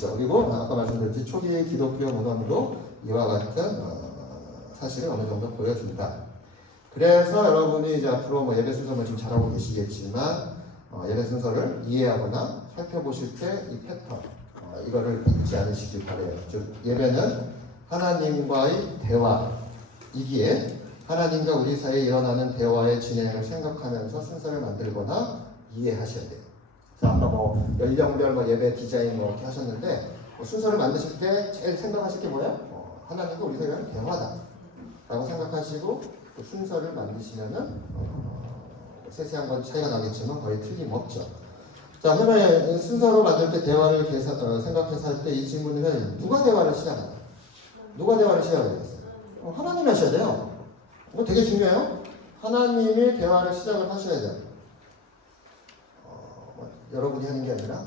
것이죠. 그리고 아까 말씀드렸듯이 초기 기독교 문헌도 이와 같은 사실을 어느 정도 보여준다. 그래서 여러분이 이제 앞으로 뭐 예배 순서를 좀 잘하고 계시겠지만 예배 순서를 이해하거나 살펴보실 때 이 패턴 이거를 잊지 않으시길 바래요. 즉 예배는 하나님과의 대화이기에 하나님과 우리 사이에 일어나는 대화의 진행을 생각하면서 순서를 만들거나 이해하셔야 돼요. 자, 아까 뭐 연령별 뭐 예배 디자인 뭐 이렇게 하셨는데 순서를 만드실 때 제일 생각하실 게 뭐예요? 하나님과 우리 사이에 대화다라고 생각하시고 그 순서를 만드시면은 세세한 건 차이가 나겠지만 거의 틀림없죠. 자, 그러면 순서로 만들 때 대화를 생각해서 할 때 이 질문을 누가 대화를 시작하나? 누가 대화를 시작하겠어요? 하나님이 하셔야 돼요. 이거 되게 중요해요. 하나님이 대화를 시작을 하셔야 돼요. 여러분이 하는 게 아니라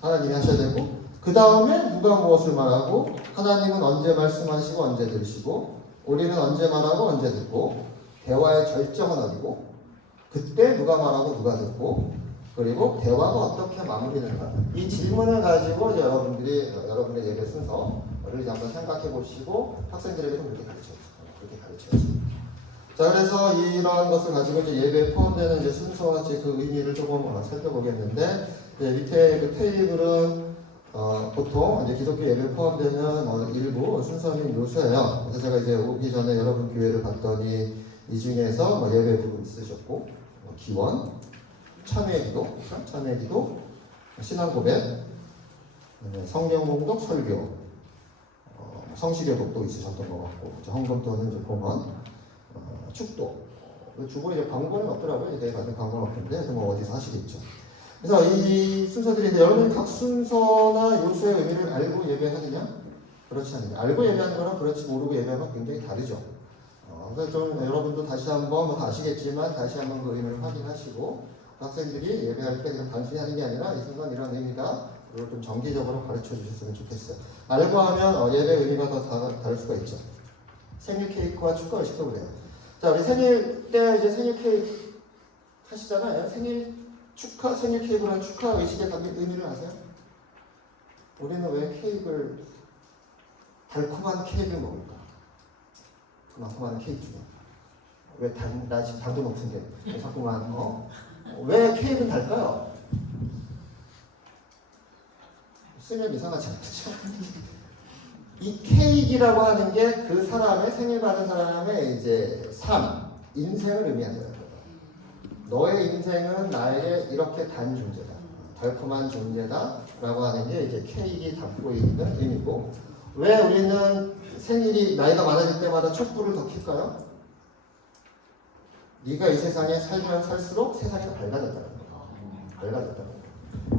하나님이 하셔야 되고 그 다음에 누가 무엇을 말하고 하나님은 언제 말씀하시고 언제 들으시고 우리는 언제 말하고 언제 듣고 대화의 절정은 어디고 그때 누가 말하고 누가 듣고 그리고 대화가 어떻게 마무리되는가 이 질문을 가지고 이제 여러분의 예배 순서를 이제 한번 생각해 보시고 학생들에게도 그렇게 가르쳐야죠. 자, 그래서 이러한 것을 가지고 이제 예배에 포함되는 이제 순서와 그 의미를 조금 살펴보겠는데 밑에 그 테이블은 보통 이제 기독교 예배에 포함되는 일부 순서 및 요소예요. 그래서 제가 이제 오기 전에 여러분 교회를 봤더니 이 중에서 예배 부분 있으셨고 기원, 참회기도, 신앙고백, 성령공독, 설교, 성시교독도 있으셨던 것 같고 헌금 또는 이제 공헌, 축도. 주고 이제 광고는 없더라고요. 내가 받은 광고는 없는데 뭐 어디서 하시겠죠. 그래서 이 순서들이 여러분이 각 순서나 요소의 의미를 알고 예배하느냐? 그렇지 않느냐. 알고 예배하는 거랑 그렇지 모르고 예배하는 건 굉장히 다르죠. 그래서 좀 여러분도 다시 한번 다 아시겠지만 다시 한번 그 의미를 확인하시고 학생들이 예배할 때 그냥 단순히 하는 게 아니라 이 순간 이런 의미다. 그걸 좀 정기적으로 가르쳐 주셨으면 좋겠어요. 알고 하면 예배 의미가 더 다를 수가 있죠. 생일 케이크와 축가 의식도 그래요. 자, 우리 생일 때 이제 생일 케이크 하시잖아요. 생일 케이크랑 축하 의식의 의미를 아세요? 우리는 왜 달콤한 케이크를 먹을까? 달콤한 케이크 중에. 나 지금 당도 높은데, 자꾸만, 왜 케이크는 달까요? 쓰면 이상하지 않죠? 이 케이크라고 하는 게 그 사람의 생일 받은 사람의 이제 인생을 의미하는 거예요. 너의 인생은 나에게 이렇게 단 존재다. 달콤한 존재다. 라고 하는 게 이제 케이크가 담고 있는 의미고 왜 우리는 생일이 나이가 많아질 때마다 촛불을 더 켤까요? 네가 이 세상에 살면 살수록 세상이 더 밝아졌다는 거예요.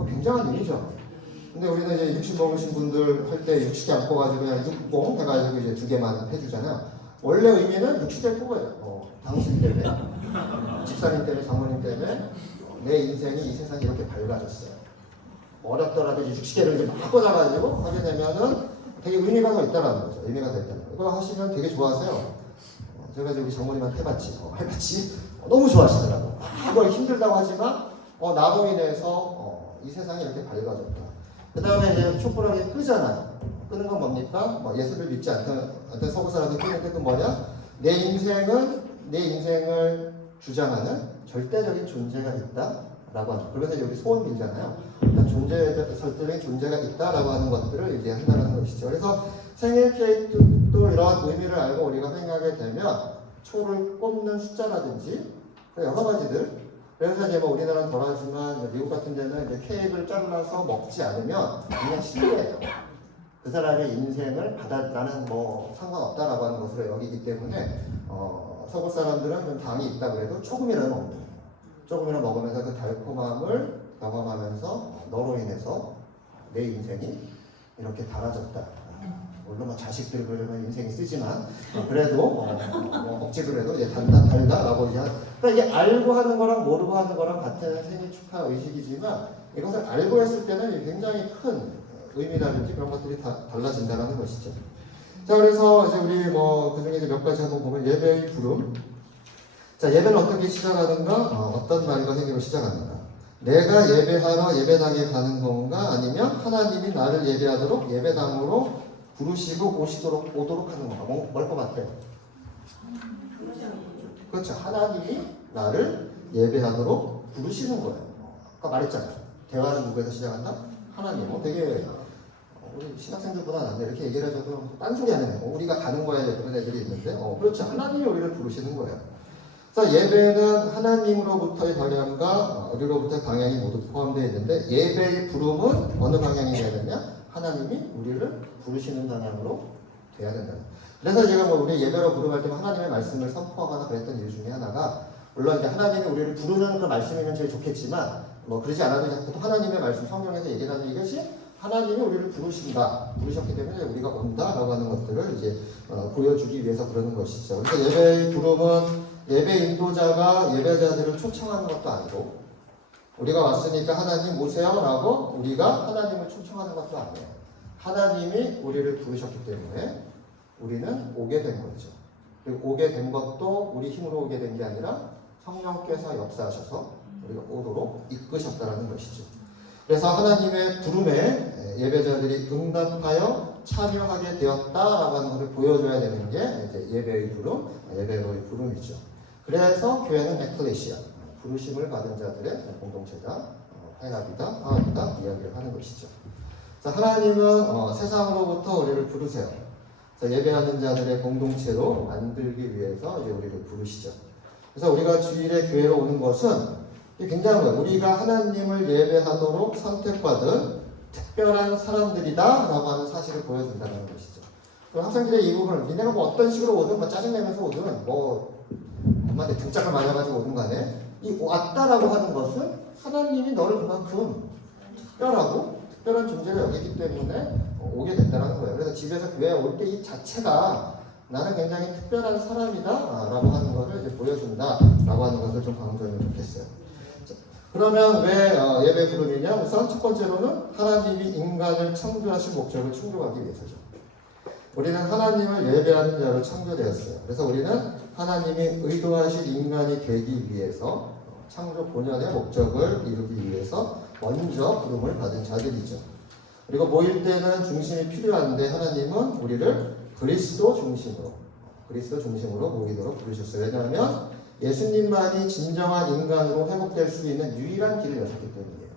굉장한 일이죠. 근데 우리는 이제 60 먹으신 분들 할 때 60개 안 뽑아가지고 그냥 60 해가지고 이제 2개만 해주잖아요. 원래 의미는 60개 뽑아요. 당신 때문에, 집사님 때문에, 장모님 때문에 내 인생이 이 세상이 이렇게 밝아졌어요. 어렵더라도 60개를 이제 막 꽂아가지고 하게 되면은 되게 의미가 더 있다는 거죠. 이거 하시면 되게 좋아하세요. 제가 우리 장모님한테 해봤지. 너무 좋아하시더라고. 이걸 힘들다고 하지만 나로 인해서 이 세상이 이렇게 밝아졌다. 그 다음에 이제 촛불하게 끄잖아요. 끄는 건 뭡니까? 예수를 믿지 않던 서구 사람들 끄는 게 뭐냐? 내 인생을 주장하는 절대적인 존재가 있다라고 하죠. 그래서 여기 소원 빌잖아요. 절대적인 존재가 있다라고 하는 것들을 이제 한다는 것이죠. 그래서 생일 케이크도 이러한 의미를 알고 우리가 생각하게 되면 초를 꼽는 숫자라든지 여러 가지들. 그래서 이제 우리나라는 덜하지만 미국 같은 데는 이제 케이크를 잘라서 먹지 않으면 그냥 실례예요. 그 사람의 인생을 나는 상관없다라고 하는 것으로 여기기 때문에 서구 사람들은 좀 당이 있다 그래도 조금이라도 먹는 거예요. 조금이라도 먹으면서 그 달콤함을 경험하면서 너로 인해서 내 인생이 이렇게 달아졌다. 물론 자식들 그러면 인생이 쓰지만 그래도 억지로라도 이제 달다라고 이제 그러니까 이게 알고 하는 거랑 모르고 하는 거랑 같은 생일 축하 의식이지만 이것을 알고 했을 때는 굉장히 큰 의미라든지 그런 것들이 다 달라진다는 것이죠. 자, 그래서 이제 우리 그 중에 이제 몇 가지 한번 보면 예배의 부름. 자, 예배는 어떻게 시작하는가? 어떤 말과 행위로 시작하는가? 내가 예배하러 예배당에 가는 건가? 아니면 하나님이 나를 예배하도록 예배당으로 부르시고 오도록 하는 건가? 뭘 것 같아요? 그렇죠. 하나님이 나를 예배하도록 부르시는 거예요. 아까 말했잖아요. 대화는 누구에서 시작한다? 하나님. 되게 우리 신학생들보다 낫네. 이렇게 얘기를 해줘도 딴소리 하는 애. 우리가 가는 거야. 그런 애들이 있는데 그렇죠. 하나님이 우리를 부르시는 거예요. 그래서 예배는 하나님으로부터의 방향과 우리로부터의 방향이 모두 포함되어 있는데 예배의 부름은 어느 방향이 돼야 되냐? 하나님이 우리를 부르시는 방향으로 돼야 된다. 그래서 제가 우리 예배로 부름할 때만 하나님의 말씀을 선포하거나 그랬던 이유 중에 하나가 물론 이제 하나님이 우리를 부르는 그 말씀이면 제일 좋겠지만 그러지 않아도 보통 하나님의 말씀 성경에서 얘기하는 이것이 하나님이 우리를 부르셨기 때문에 우리가 온다라고 하는 것들을 이제 보여주기 위해서 그러는 것이죠. 그래서 예배의 부름은 예배 인도자가 예배자들을 초청하는 것도 아니고 우리가 왔으니까 하나님 오세요라고 우리가 하나님을 초청하는 것도 아니에요. 하나님이 우리를 부르셨기 때문에 우리는 오게 된 거죠. 그리고 오게 된 것도 우리 힘으로 오게 된 게 아니라 성령께서 역사하셔서 우리가 오도록 이끄셨다는 것이죠. 그래서 하나님의 부름에 예배자들이 응답하여 참여하게 되었다라고 하는 것을 보여줘야 되는 게 이제 예배의 부름, 예배로의 부름이죠. 그래서 교회는 에클레시아, 부르심을 받은 자들의 공동체다, 회합이다, 화합이다 이야기를 하는 것이죠. 하나님은 세상으로부터 우리를 부르세요. 예배하는 자들의 공동체로 만들기 위해서 이제 우리를 부르시죠. 그래서 우리가 주일에 교회로 오는 것은 굉장한 거예요. 우리가 하나님을 예배하도록 선택받은 특별한 사람들이다라고 하는 사실을 보여준다는 것이죠. 그럼 학생들의 이 부분을 니네가 어떤 식으로 오든 짜증내면서 오든 엄마한테 등짝을 맞아가지고 오든 간에 이 왔다라고 하는 것은 하나님이 너를 그만큼 특별한 존재를 여기기 때문에 오게 됐다는 거예요. 그래서 집에서 교회에 올 때 이 자체가 나는 굉장히 특별한 사람이다 라고 하는 것을 이제 보여준다 라고 하는 것을 좀 강조하면 좋겠어요. 그러면 왜 예배 부름이냐? 우선 첫 번째로는 하나님이 인간을 창조하신 목적을 충족하기 위해서죠. 우리는 하나님을 예배하는 자로 창조되었어요. 그래서 우리는 하나님이 의도하신 인간이 되기 위해서 창조 본연의 목적을 이루기 위해서 먼저 부름을 받은 자들이죠. 그리고 모일 때는 중심이 필요한데 하나님은 우리를 그리스도 중심으로 모이도록 부르셨어요. 왜냐하면 예수님만이 진정한 인간으로 회복될 수 있는 유일한 길을 여셨기 때문이에요.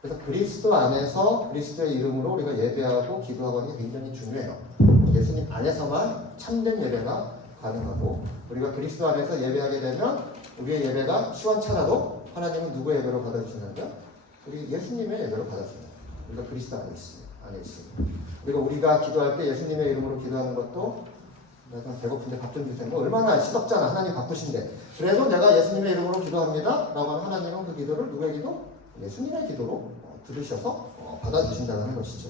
그래서 그리스도 안에서 그리스도의 이름으로 우리가 예배하고 기도하고 하는 게 굉장히 중요해요. 예수님 안에서만 참된 예배가 가능하고 우리가 그리스도 안에서 예배하게 되면 우리의 예배가 시원찮아도 하나님은 누구의 예배로 받아주시는가? 우리 예수님의 예배로 받아주시는 거예요. 우리가 그리스도 안에 있습니다. 그리고 우리가 기도할 때 예수님의 이름으로 기도하는 것도 내가 배고픈데 밥 좀 주세요. 얼마나 시덥잖아. 하나님 바쁘신데. 그래도 내가 예수님의 이름으로 기도합니다. 라고 하면 하나님은 그 기도를 누구의 기도? 예수님의 기도로 들으셔서 받아주신다는 것이죠.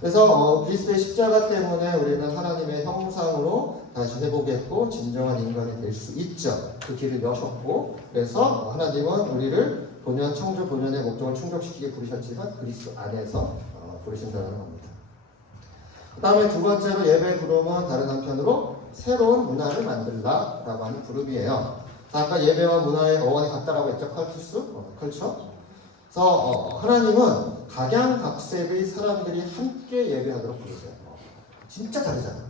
그래서 그리스도의 십자가 때문에 우리는 하나님의 형상으로 다시 회복했고 진정한 인간이 될 수 있죠. 그 길을 여셨고 그래서 하나님은 우리를 창조 본연의 목적을 충족시키게 부르셨지만 그리스도 안에서 부르신다는 겁니다. 그 다음에 두 번째로 예배 부름은 다른 한편으로 새로운 문화를 만들라라고 하는 부름이에요. 아까 예배와 문화의 어원이 같다라고 했죠. 컬처. 그래서 하나님은 각양각색의 사람들이 함께 예배하도록 부르세요. 진짜 다르잖아요.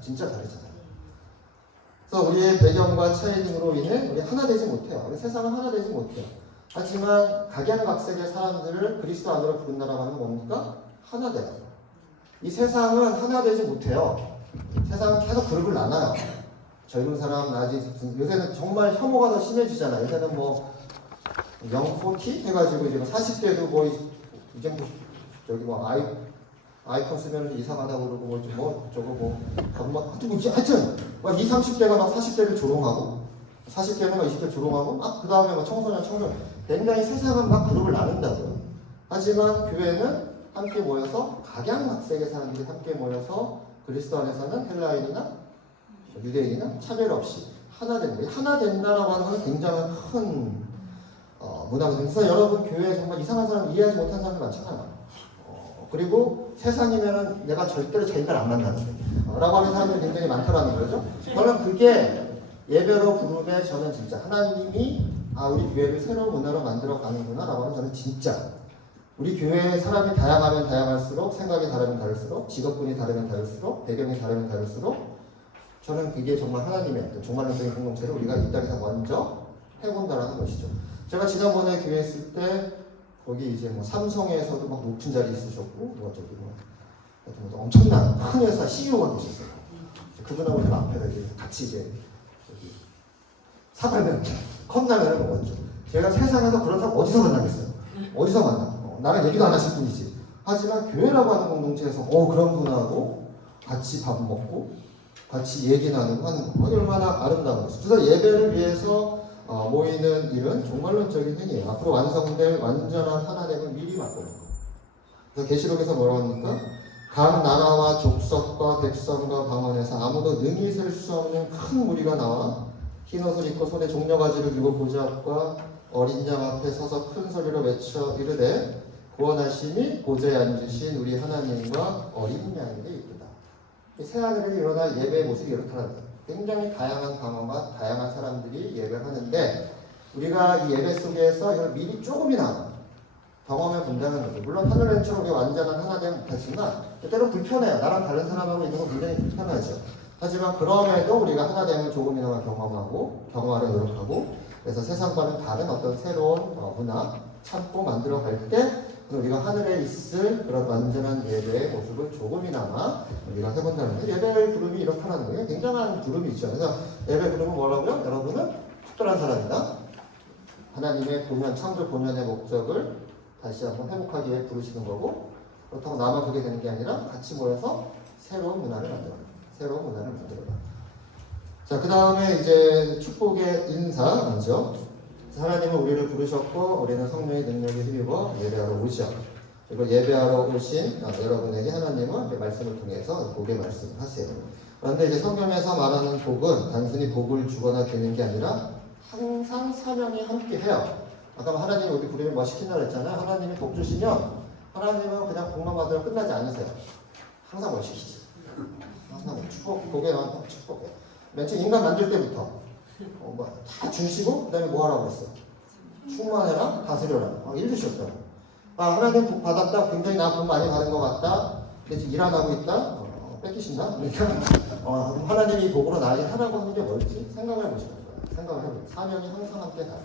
그래서 우리의 배경과 차이 등으로 인해 우리 하나 되지 못해요. 우리 세상은 하나 되지 못해요. 하지만 각양각색의 사람들을 그리스도 안으로 부른다라고 하는 건 뭡니까? 하나 돼요. 이 세상은 하나 되지 못해요. 세상은 계속 그룹을 나눠요. 젊은 사람, 요새는 정말 혐오가 더 심해지잖아요. 요새는 영포티 해가지고 이제 40대도 이제 아이폰 쓰면 이상하다고 그러고 하여튼 20, 30대가 막 40대를 조롱하고 40대는 막 20대 조롱하고 막 그 다음에 청소년 굉장히 세상은 막 그룹을 나눈다고요. 하지만 교회는 함께 모여서 각양각색의 사람들이 함께 모여서 그리스도 안에서는 헬라인이나 유대인이나 차별 없이 하나 된다. 하나 된다라고 하는 것은 굉장히 큰 문화거든요. 그래서 여러분 교회에 정말 이상한 사람 이해하지 못하는 사람들 많잖아요. 그리고 세상이면은 내가 절대로 자기를 안 만나는데 라고 하는 사람들이 굉장히 많더라는 거죠. 저는 그게 예배로 부름에 저는 진짜 하나님이 우리 교회를 새로운 문화로 만들어 가는구나 라고 하면 저는 진짜 우리 교회에 사람이 다양하면 다양할수록 생각이 다르면 다를수록 직업군이 다르면 다를수록 배경이 다르면 다를수록 저는 그게 정말 하나님의 어떤 종말론적인 공동체를 우리가 이 땅에서 먼저 해본다라는 것이죠. 제가 지난번에 교회 있을 때 거기 이제 뭐 삼성에서도 막 높은 자리 있으셨고 뭐 저기 뭐 엄청난 큰 회사 CEO가 계셨어요. 그분하고 제가 앞에서 이제 같이 이제 사발면 컵라면을 먹었죠. 제가 세상에서 그런 사람 어디서 만나겠어요? 어디서 만나? 나랑 얘기도 안 하실 분이지. 하지만 교회라고 하는 공동체에서 그런 분하고 같이 밥 먹고 같이 얘기 나누고 하는 거 얼마나 아름다운 것이죠. 그래서 예배를 위해서 모이는 일은 종말론적인 행위예요. 앞으로 완성될 완전한 하나됨을 미리 맛보는 거예요. 그래서 계시록에서 뭐라고 합니까? 각 나라와 족속과 백성과 방언에서 아무도 능히 셀 수 없는 큰 무리가 나와 흰 옷을 입고 손에 종려가지를 들고 보좌 앞과 어린 양 앞에 서서 큰 소리로 외쳐 이르되 구원하심이 보좌에 앉으신 우리 하나님과 어린 양에게 이르다. 새하늘에 일어나 예배의 모습이 이렇다는 거예요. 굉장히 다양한 방언과 다양한 사람들이 예배를 하는데 우리가 이 예배 속에서 이걸 미리 조금이나마 경험해 본다는 거죠. 물론 하늘엔처럼 우리 완전한 하나 되면 못하지만 때로 불편해요. 나랑 다른 사람하고 있는 건 굉장히 불편하죠. 하지만 그럼에도 우리가 하나 되면 조금이나마 경험하고 경험하려 노력하고 그래서 세상과는 다른 어떤 새로운 문화 찾고 만들어 갈 때 우리가 하늘에 있을 그런 완전한 예배의 모습을 조금이나마 우리가 해본다는 거예요. 예배의 부름이 이렇다는 거예요. 굉장한 부름이 있죠. 그래서 예배 부름은 뭐라고요? 여러분은 특별한 사람이다. 하나님의 본연, 창조 본연의 목적을 다시 한번 회복하기 위해 부르시는 거고 그렇다고 나만 그게 되는 게 아니라 같이 모여서 새로운 문화를 만들어요. 새로운 문화를 만들어요. 자, 그 다음에 이제 축복의 인사죠. 하나님은 우리를 부르셨고 우리는 성령의 능력에 힘입어 예배하러 오시죠. 그리고 예배하러 오신 여러분에게 하나님은 말씀을 통해서 복의 말씀을 하세요. 그런데 이제 성경에서 말하는 복은 단순히 복을 주거나 되는 게 아니라 항상 사명이 함께 해요. 아까 하나님이 우리 부르면 뭐 시킨다고 했잖아요. 하나님이 복 주시면 하나님은 그냥 복만 받으러 끝나지 않으세요. 항상 뭐 시키죠. 항상 축복, 복에 나온 축복해. 맨 처음 인간 만들 때부터 다 주시고 그 다음에 뭐 하라고 했어요? 충만해라, 다스려라. 일 주셨다고. 하나님 복 받았다. 굉장히 나 복 많이 받은 것 같다. 근데 일 안 하고 있다. 뺏기신다. 그러니까 하나님이 복으로 나에게 하라고 하는 게 뭘지 생각을 해보시는 거예요. 생각을 해보세요. 사명이 항상 함께 가요.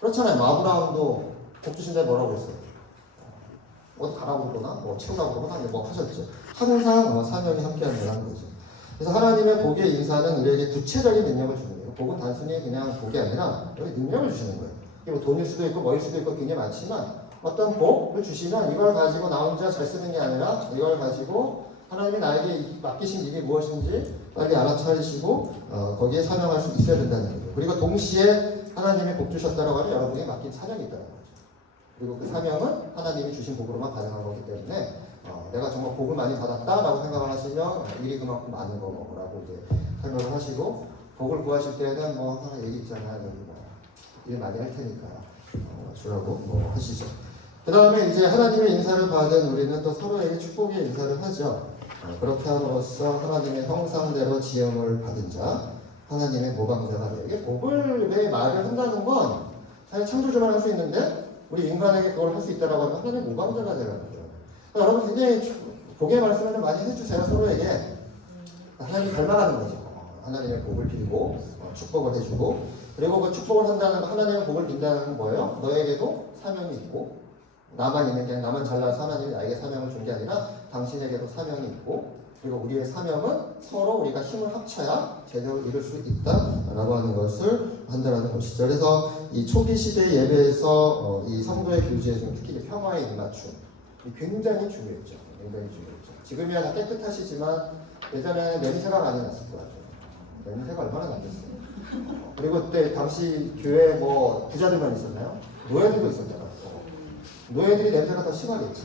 그렇잖아요. 아브라함도 복 주신다 뭐라고 했어요? 어디 가라고 그러나? 뭐 채우라고 그러나? 뭐 하셨죠. 항상 사명이 함께 한다는 거죠. 그래서 하나님의 복의 인사는 우리에게 구체적인 능력을 주는 거예요. 복은 단순히 그냥 복이 아니라 우리 능력을 주시는 거예요. 이게 뭐 돈일 수도 있고 뭐일 수도 있고 굉장히 많지만 어떤 복을 주시면 이걸 가지고 나 혼자 잘 쓰는 게 아니라 이걸 가지고 하나님이 나에게 맡기신 일이 무엇인지 빨리 알아차리시고 거기에 사명할 수 있어야 된다는 거죠. 그리고 동시에 하나님이 복 주셨다고 하면 여러분에게 맡긴 사명이 있다는 거죠. 그리고 그 사명은 하나님이 주신 복으로만 가능한 거기 때문에 내가 정말 복을 많이 받았다라고 생각을 하시면 일이 그만큼 많은 거라고 이제 설명을 하시고 복을 구하실 때는 뭐 항상 얘기 있잖아요. 일 많이 할 테니까 주라고 뭐 하시죠. 그 다음에 이제 하나님의 인사를 받은 우리는 또 서로에게 축복의 인사를 하죠. 그렇게 함으로써 하나님의 형상대로 지음을 받은 자, 하나님의 모방자가 되요. 이게 복을 왜 말을 한다는 건 사실 창조주만 할 수 있는데 우리 인간에게 그걸 할 수 있다라고 하면 하나님의 모방자가 되는 거죠. 여러분 굉장히 복의 말씀을 많이 해주세요. 서로에게 하나님 닮아가는 거죠. 하나님의 복을 빌고 축복을 해주고 그리고 그 축복을 한다는 하나님의 복을 빈다는 건 뭐예요? 너에게도 사명이 있고 나만 있는 게 아니라 나만 잘나서 하나님이 나에게 사명을 준 게 아니라 당신에게도 사명이 있고 그리고 우리의 사명은 서로 우리가 힘을 합쳐야 제대로 이룰 수 있다라고 하는 것을 한다는 것이죠. 그래서 이 초기 시대 예배에서 이 성도의 교제에 좀 특히 평화의 입맞춤 굉장히 중요했죠. 굉장히 중요했죠. 지금이야 다 깨끗하시지만 예전에 냄새가 많이 났을 거예요. 냄새가 얼마나 났겠어요. 그리고 그때 당시 교회 뭐 부자들만 있었나요? 노예들도 있었잖아요. 노예들이 냄새가 더 심하겠지.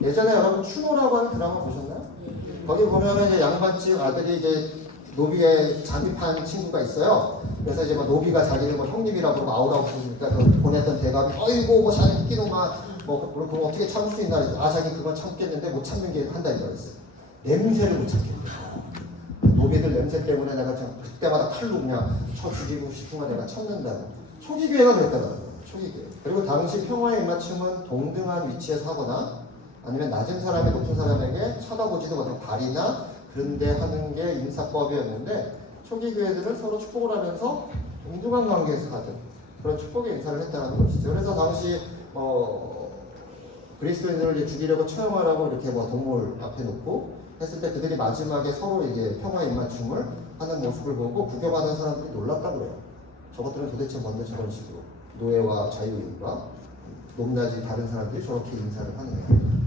예전에 여러분 추노라고 하는 드라마 보셨나요? 거기 보면은 이제 양반집 아들이 이제 노비에 잠입한 친구가 있어요. 그래서 이제 뭐 노비가 자기를 뭐 형님이라고 아우라고 부르니까 그 보냈던 대감이 어이구 뭐 자기 끼놈아 뭐 그럼 어떻게 참을 수 있나 그래서 자기 그건 참겠는데 못 참는 게 한다 이거였어요. 냄새를 못 참겠다. 노비들 냄새 때문에 내가 그때마다 칼로 그냥 쳐 죽이고 싶은 거 내가 참는다고. 초기 교회가 그랬다는 거예요. 초기 교회. 그리고 당시 평화의 입맞춤은 동등한 위치에서 하거나 아니면 낮은 사람이 높은 사람에게 쳐다보지도 못하고 발이나 그런데 하는 게 인사법이었는데 초기 교회들은 서로 축복을 하면서 동등한 관계에서 하던 그런 축복의 인사를 했다는 것이죠. 그래서 당시 그리스도인들을 죽이려고 처형하라고 이렇게 동물 앞에 놓고 했을 때 그들이 마지막에 서로 이제 평화의 입맞춤을 하는 모습을 보고 구경하는 사람들이 놀랐다고 그래요. 저것들은 도대체 뭔데 저런 식으로 노예와 자유인과 높낮이 다른 사람들이 저렇게 인사를 하느냐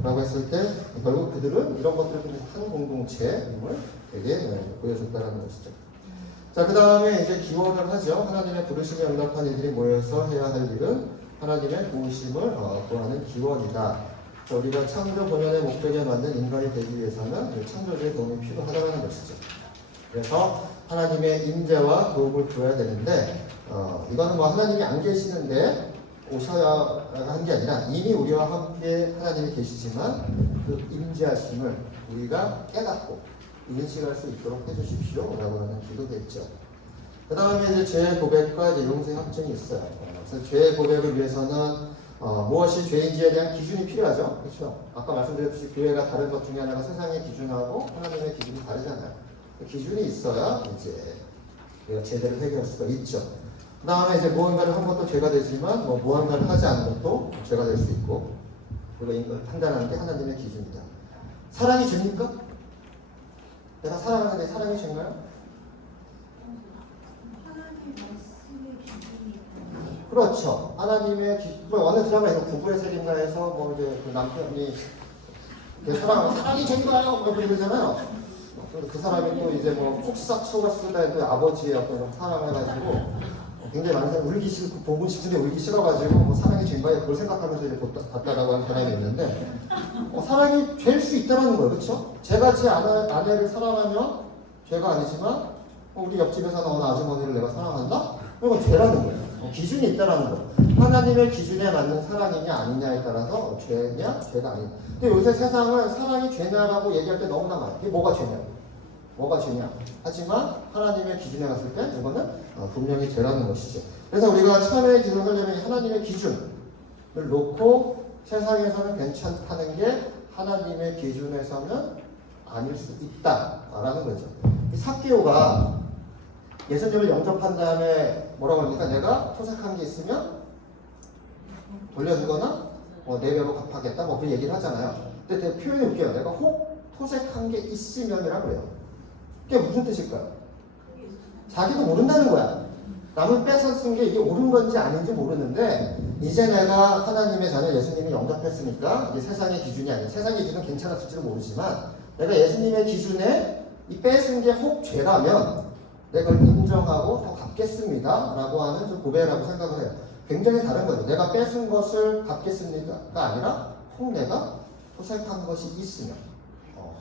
라고 했을 때 결국 그들은 이런 것들을 통해서 한 공동체임을 되게 보여줬다는 것이죠. 자, 그 다음에 이제 기원을 하죠. 하나님의 부르심에 응답한 이들이 모여서 해야 할 일은 하나님의 도우심을 구하는 기원이다. 자, 우리가 창조 본연의 목적에 맞는 인간이 되기 위해서는 창조주의 도움이 필요하다는 것이죠. 그래서 하나님의 임재와 도움을 구해야 되는데 이거는 하나님이 안 계시는데 오셔야 한 게 아니라 이미 우리와 함께 하나님이 계시지만 그 임재하심을 우리가 깨닫고 인식할 수 있도록 해주십시오 라고 하는 기도가 있죠. 그 다음에 이제 죄의 고백과 이제 용서의 확증이 있어요. 그래서 죄의 고백을 위해서는 무엇이 죄인지에 대한 기준이 필요하죠. 그렇죠? 아까 말씀드렸듯이 교회가 다른 것 중에 하나가 세상의 기준하고 하나님의 기준이 다르잖아요. 그 기준이 있어야 이제 우리가 제대로 해결할 수가 있죠. 그 다음에 이제 무언가를 한 것도 죄가 되지만 무언가를 하지 않은 것도 죄가 될 수 있고 우리가 이걸 판단하는 게 하나님의 기준이다. 사랑이 죄입니까? 내가 사랑하는데 사랑이 죄인가요? 하나님 말씀의 기준이 있다는 그렇죠. 하나님의 어느 드라마에서 부부의 책임가에서 이제 그 남편이 사랑이 죄인가요? 그러잖아요. 그 사람이 또 이제 폭삭 속았을 때 아버지의 어떤 사랑해가지고 굉장히 많은 사람이 울기 싫고 보고 싶은데 울기 싫어가지고 사랑이 죄인가요? 그걸 생각하면서 이제 봤다라고 하는 사람이 있는데 사랑이 죄일 수 있다는 거예요, 그렇죠? 제가 제 아내를 사랑하면 죄가 아니지만 우리 옆집에 사는 어느 아주머니를 내가 사랑한다? 그건 죄라는 거예요. 기준이 있다는 거예요. 하나님의 기준에 맞는 사랑이냐 아니냐에 따라서 죄냐 죄가 아니냐. 근데 요새 세상은 사랑이 죄냐라고 얘기할 때 너무나 많아요. 이게 뭐가 죄냐? 뭐가 죄냐? 하지만 하나님의 기준에 갔을 때 이거는 분명히 죄라는 것이죠. 그래서 우리가 참회의 기도를 하려면 하나님의 기준을 놓고 세상에서는 괜찮다는 게 하나님의 기준에서는 아닐 수 있다라는 거죠. 삭개오가 예수님을 영접한 다음에 뭐라고 합니까? 내가 토색한 게 있으면 돌려주거나 내 벽을 갚아겠다 그 얘기를 하잖아요. 근데 표현이 웃겨요. 내가 혹 토색한 게 있으면이라고 그래요. 그게 무슨 뜻일까요? 자기도 모른다는 거야. 남을 뺏어쓴 게 이게 옳은 건지 아닌지 모르는데 이제 내가 하나님의 자녀 예수님이 영접했으니까 이게 세상의 기준이 아니야. 세상의 기준은 괜찮았을지도 모르지만 내가 예수님의 기준에 이 뺏은 게 혹 죄라면 내가 그걸 인정하고 더 갚겠습니다 라고 하는 좀 고백이라고 생각을 해요. 굉장히 다른 거죠. 내가 뺏은 것을 갚겠습니다가 아니라 혹 내가 토색한 것이 있으면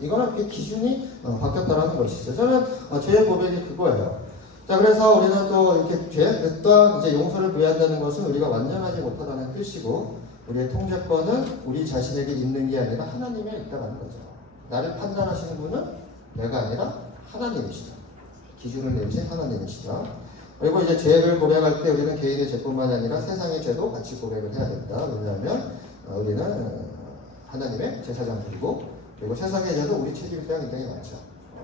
이거는 그 기준이 바뀌었다는 것이죠. 저는 죄의 고백이 그거예요. 자, 그래서 우리는 또 이렇게 어떤 이제 용서를 구해한다는 것은 우리가 완전하지 못하다는 뜻이고 우리의 통제권은 우리 자신에게 있는 게 아니라 하나님에 있다는 거죠. 나를 판단하시는 분은 내가 아니라 하나님이시다. 기준을 내신 하나님이시다. 그리고 이제 죄를 고백할 때 우리는 개인의 죄뿐만 아니라 세상의 죄도 같이 고백을 해야 된다. 왜냐하면 우리는 하나님의 제사장들이고 그리고 세상의 죄도 우리 책임일 때가 굉장히 많죠.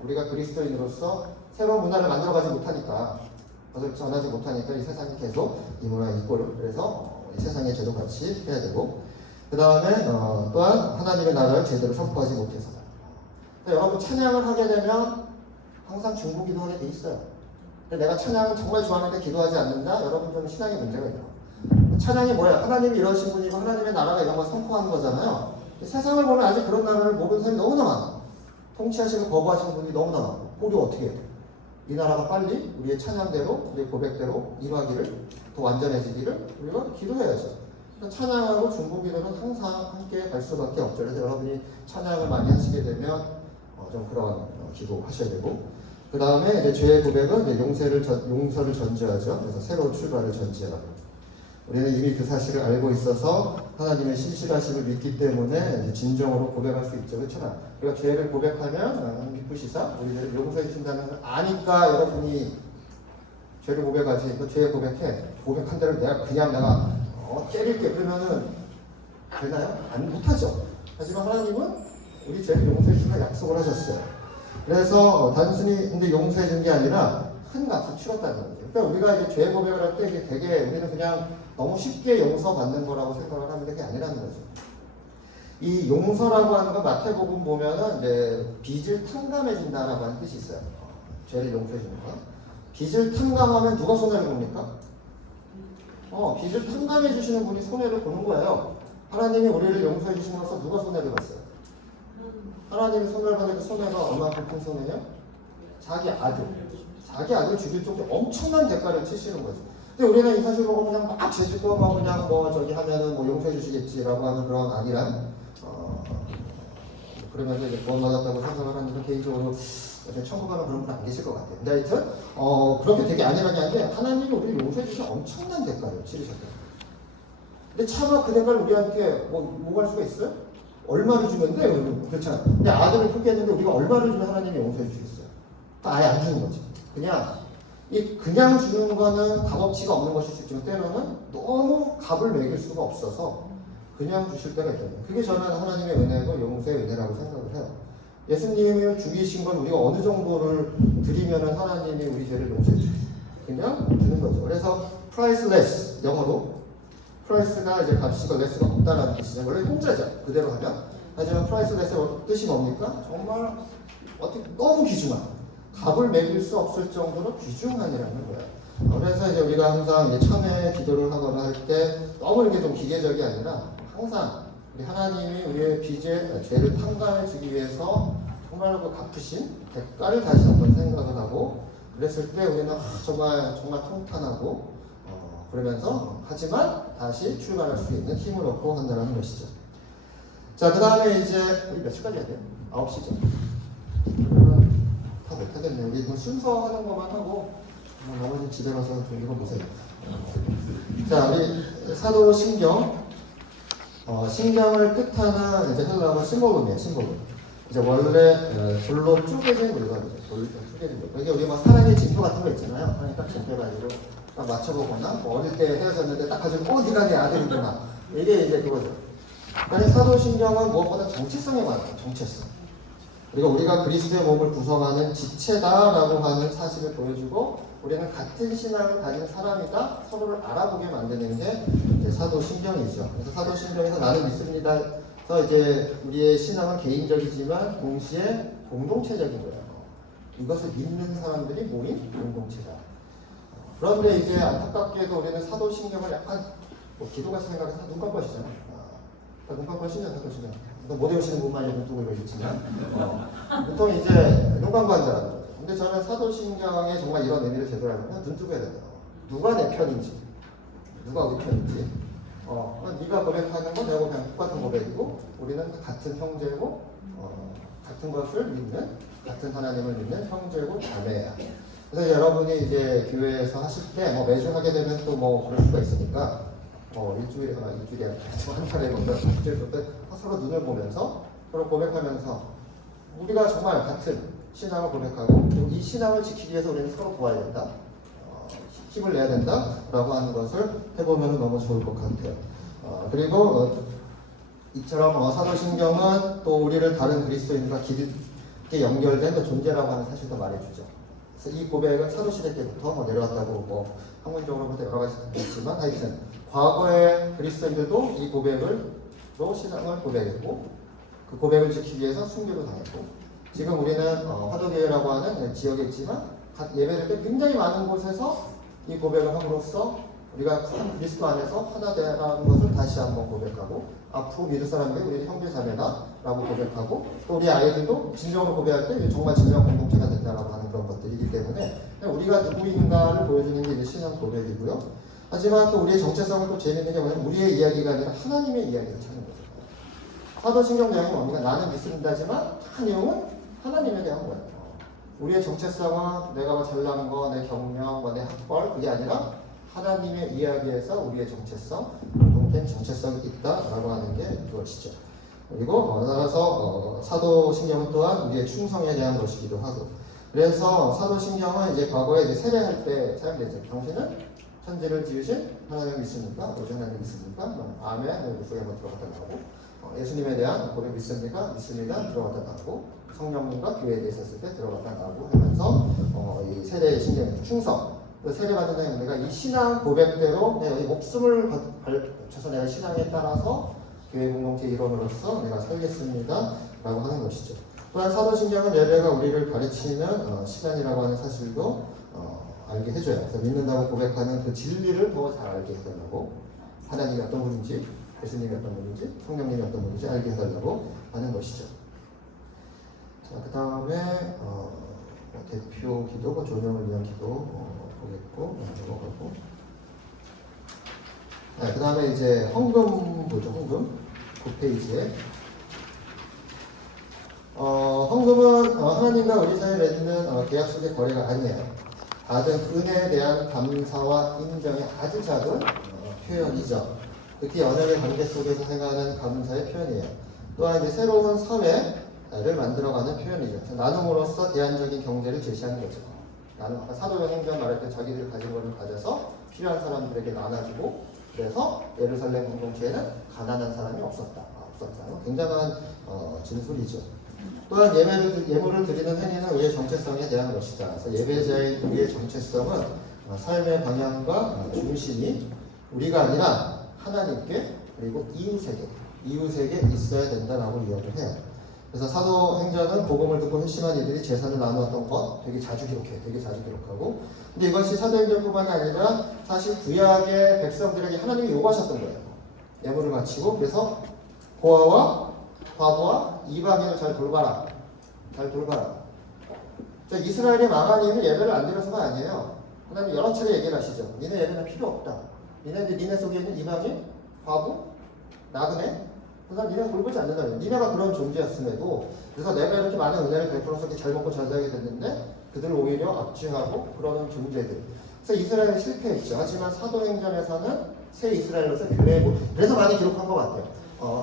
우리가 그리스도인으로서 새로운 문화를 만들어가지 못하니까 그것을 전하지 못하니까 이 세상이 계속 이 문화 이꼴을 그래서 세상의 죄도 같이 해야 되고 그 다음에 또한 하나님의 나라를 제대로 선포하지 못해서 여러분 찬양을 하게 되면 항상 중보기도 하게 돼 있어요. 근데 내가 찬양을 정말 좋아하는데 기도하지 않는다? 여러분 좀 신앙에 문제가 있다. 찬양이 뭐야? 하나님이 이러신 분이고 하나님의 나라가 이런 걸 선포하는 거잖아요. 세상을 보면 아직 그런 나라를 먹은 사람이 너무나 많아. 통치하시고 거부하시는 분이 너무나 많고 우리 어떻게 해야 돼? 이 나라가 빨리 우리의 찬양대로 우리의 고백대로 일하기를 더 완전해지기를 우리가 기도해야죠. 그러니까 찬양하고 중보기도는 항상 함께 갈 수밖에 없죠. 그래서 여러분이 찬양을 많이 하시게 되면 좀 그런 기도하셔야 되고 그 다음에 이제 죄의 고백은 이제 용서를 전제하죠. 그래서 새로운 출발을 전제하고 우리는 이미 그 사실을 알고 있어서 하나님의 신실하심을 믿기 때문에 이제 진정으로 고백할 수 있죠. 그렇잖아. 우리가 죄를 고백하면 기쁘시사 우리를 용서해 주신다는 걸 아니까 여러분이 죄를 고백하지. 너 죄 고백해. 고백한 대로 내가 때릴게. 그러면은 되나요? 안 못하죠. 하지만 하나님은 우리 죄를 용서해 주시고 약속을 하셨어요. 그래서 단순히 근데 용서해 준 게 아니라 큰 값을 치렀다는 거죠. 그러니까 우리가 이제 죄 고백을 할 때 이게 되게 우리는 그냥 너무 쉽게 용서받는 거라고 생각을 하는데 그게 아니라는 거죠. 이 용서라고 하는 건 마태복음 보면은 이제 빚을 탕감해 준다라고 하는 뜻이 있어요. 죄를 용서해 주는 거. 빚을 탕감하면 누가 손해를 봅니까? 빚을 탕감해 주시는 분이 손해를 보는 거예요. 하나님이 우리를 용서해 주심으로써 누가 손해를 봤어요? 하나님이 손해를 받는 그 손해가 얼마나 큰 손해예요? 자기 아들 죽일 정도 엄청난 대가를 치시는 거죠. 근데 우리는 이 사실 보고 그냥 막 죄짓고 막 그냥 저기 하면은 용서해 주시겠지라고 하는 그런 아니란 그러면서 이제 구원받았다고 생각을 하는데 개인적으로 천국 가면 그런 분 안 계실 것 같아요. 근데 하여튼 그렇게 되게 아니라는데 하나님이 우리를 용서해 주신 엄청난 대가를 치르셨대요. 근데 차마 그 대가를 우리한테 뭐 할 수가 있어요? 얼마를 주면 돼? 그렇잖아. 근데 아들을 포기했는데 우리가 얼마를 주면 하나님이 용서해 주시겠어요? 아예 안 주는 거지. 그냥 주는 거는 값어치가 없는 것일 수 있지만 때로는 너무 값을 매길 수가 없어서 그냥 주실 때가 있거든요. 그게 저는 하나님의 은혜고 용서의 은혜라고 생각을 해요. 예수님을 죽이신 건 우리가 어느 정도를 드리면은 하나님이 우리 죄를 용서해 주세요. 그냥 주는 거죠. 그래서 priceless 영어로 price가 이제 값이고 less가 없다라는 뜻이죠. 원래 공짜죠. 그대로 하면. 하지만 priceless의 뜻이 뭡니까? 정말 어떻게 너무 귀중한 값을 매길 수 없을 정도로 귀중한이라는 거예요. 그래서 이제 우리가 항상 이제 참회 기도를 하거나 할 때 너무 이렇게 좀 기계적이 아니라 항상 우리 하나님이 우리의 죄를 탕감해 주기 위해서 정말 그 갚으신 대가를 다시 한번 생각을 하고 그랬을 때 우리는 정말 통탄하고 그러면서 하지만 다시 출발할 수 있는 힘을 얻고 한다는 것이죠. 자, 그 다음에 이제 우리 몇 시까지 해야 돼요? 9시죠. 다 못하겠네요. 우리 순서 하는 것만 하고 나머지 집에 가서 좀 읽어보세요. 자, 우리 사도 신경 신경을 뜻하는 이제 헬라어 심볼룸이에요. 심볼룸. 이제 원래 돌로 쪼개진 물건이죠. 돌로 쪼개진 물건. 이게 우리 사랑의 징표 같은 거 있잖아요. 사랑이 딱 징표가지고 딱 맞춰보거나 어릴 때 헤어졌는데 딱 가지고 네가 내 아들이구나. 이게 이제 그거죠. 그러니까 사도신경은 무엇보다 정체성에 관한 정체성. 그리고 우리가 그리스도의 몸을 구성하는 지체다라고 하는 사실을 보여주고 우리는 같은 신앙을 가진 사람이다 서로를 알아보게 만드는 게 이제 사도신경이죠. 그래서 사도신경에서 나는 믿습니다. 그래서 이제 우리의 신앙은 개인적이지만 동시에 공동체적인 거예요. 이것을 믿는 사람들이 모인 공동체다. 그런데 이제 안타깝게도 우리는 사도신경을 약간 기도같이 생각해서 눈 깜빡이잖아요. 눈 깜빡이시죠, 사도신경. 못 외우시는 분만 눈 뜨고 있지만 보통 이제 눈 감고 한다는 거죠. 근데 저는 사도신경에 정말 이런 의미를 제대로 하려면 눈 뜨고 해야 된다. 누가 내 편인지, 누가 우리 편인지. 네가 고백하는 건 내가 그냥 똑같은 고백이고 우리는 같은 형제고 같은 것을 믿는 같은 하나님을 믿는 형제고 자매야. 그래서 여러분이 이제 교회에서 하실 때 매주 하게 되면 또 그럴 수가 있으니까 일주일에 한 달에 일주일 때 서로 눈을 보면서 서로 고백하면서 우리가 정말 같은 신앙을 고백하고 그리고 이 신앙을 지키기 위해서 우리는 서로 도와야 된다. 힘을 내야 된다라고 하는 것을 해보면 너무 좋을 것 같아요. 그리고 이처럼 사도신경은 또 우리를 다른 그리스도인과 깊게 연결된 존재라고 하는 사실도 말해주죠. 그래서 이 고백은 사도시대 때부터 내려왔다고 학문적으로 여러 가지 있지만 하여튼 과거의 그리스도인들도 이 고백으로 신앙을 고백했고 그 고백을 지키기 위해서 순교도 당했고 지금 우리는 화도교회라고 하는 지역에 있지만 예배를 때 굉장히 많은 곳에서 이 고백을 함으로써 우리가 한 그리스도 안에서 하나 되라는 것을 다시 한번 고백하고 앞으로 믿을 사람들이 우리 형제 자매다라고 고백하고 또 우리 아이들도 진정으로 고백할 때 정말 진정 공동체가 된다라고 하는 그런 것들이기 때문에 우리가 누구인가를 보여주는 게 이제 신앙 고백이고요. 하지만 또 우리의 정체성은 또 재밌는 게 뭐냐면 우리의 이야기가 아니라 하나님의 이야기를 찾는 거죠. 사도신경 내용이 뭡니까? 나는 믿습니다지만 다 내용은 하나님에 대한 거예요. 우리의 정체성은 내가 잘난 거, 내 경력, 내 학벌 그게 아니라 하나님의 이야기에서 우리의 정체성, 공동된 정체성이 있다라고 하는 게 그것이죠. 그리고 나아가서 사도신경은 또한 우리의 충성에 대한 것이기도 하고 그래서 사도신경은 이제 과거에 이제 세례할 때 사용되죠. 당신은 천지를 지으신 하나님을 믿습니까? 오직 하나님을 믿습니까? 아멘. 속에 한번 들어갔다 나오고 예수님에 대한 고백 믿습니까? 믿습니다. 들어갔다 나오고 성령님과 교회에 대해 있었을 때 들어갔다 나오고 하면서 이 세례의 신경 충성. 그 세례받은 날 내가 이 신앙 고백대로 내가 이 목숨을 바쳐서 내가 신앙에 따라서 교회 공동체 일원으로서 내가 살겠습니다. 라고 하는 것이죠. 또한 사도신경은 예배가 우리를 가르치는 시간이라고 하는 사실도 알게 해줘요. 그래서 믿는다고 고백하는 그 진리를 더 잘 알게 해달라고 하나님이 어떤 분인지 예수님이 어떤 분인지 성령님이 어떤 분인지 알게 해달라고 하는 것이죠. 자, 그 다음에 대표 기도, 조명을 위한 기도 보겠고 넘어가고 네, 그 다음에 이제 헌금 보죠. 헌금 9페이지에 헌금은 하나님과 우리 사이에 맺는 계약 속의 거래가 아니에요. 받은 은혜에 대한 감사와 인정의 아주 작은 표현이죠. 특히 언약의 관계 속에서 생각하는 감사의 표현이에요. 또한 이제 새로운 사회를 만들어가는 표현이죠. 나눔으로써 대안적인 경제를 제시하는 거죠. 나는 아까 사도행 행전 말할 때 자기들이 가진 것을 가져서 필요한 사람들에게 나눠주고 그래서 예루살렘 공동체에는 가난한 사람이 없었다. 굉장한 진술이죠. 또한 예물을 드리는 행위는 우리의 정체성에 대한 것이다. 그래서 예배자의 우리의 정체성은 삶의 방향과 중심이 우리가 아니라 하나님께 그리고 이웃에게 있어야 된다라고 이야기를 해요. 그래서 사도행전은 복음을 듣고 회심한 이들이 제사를 나누었던 것 되게 자주 기록하고 근데 이것이 사도행전뿐만이 아니라 사실 구약의 백성들에게 하나님이 요구하셨던 거예요. 예물을 바치고 그래서 고아와 과부와 이방인을 잘 돌봐라. 이스라엘이 망한 이유는 예배를 안 드려서가 아니에요. 하나님 여러 차례 얘기를 하시죠. 니네 예배는 필요 없다. 니네 속에 있는 이방인, 과부, 나그네 그다음 니네 돌보지 않는다. 니네가 그런 존재였음에도 그래서 내가 이렇게 많은 은혜를 베풀어서 이렇게 잘 먹고 잘 살게 됐는데 그들을 오히려 압제하고 그러는 존재들. 그래서 이스라엘이 실패했죠. 하지만 사도행전에서는 새 이스라엘로서 교회 그래서 많이 기록한 것 같아요.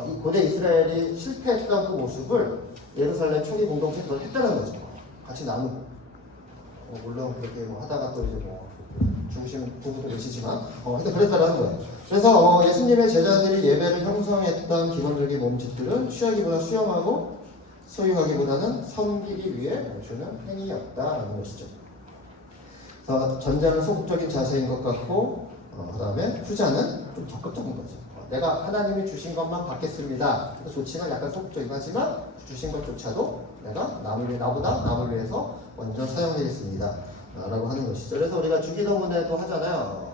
이 고대 이스라엘이 실패했던 그 모습을 예루살렘 초기 공동체가 했다는 거죠. 같이 나누고 물론 그렇게 하다가 또 이제 죽으신 부부도 계시지만 하여튼 그랬다라는 거예요. 그래서 예수님의 제자들이 예배를 형성했던 기본적인 몸짓들은 취하기보다 수용하고 소유하기보다는 섬기기 위해 주는 행위였다라는 것이죠. 그래서 전자는 소극적인 자세인 것 같고 그 다음에 후자는 좀 적극적인 거죠. 내가 하나님이 주신 것만 받겠습니다. 좋지만 약간 소극적이긴 하지만 주신 것조차도 내가 나보다 남을 위해서 먼저 사용하겠습니다. 라고 하는 것이죠. 그래서 우리가 주기도문에도 하잖아요.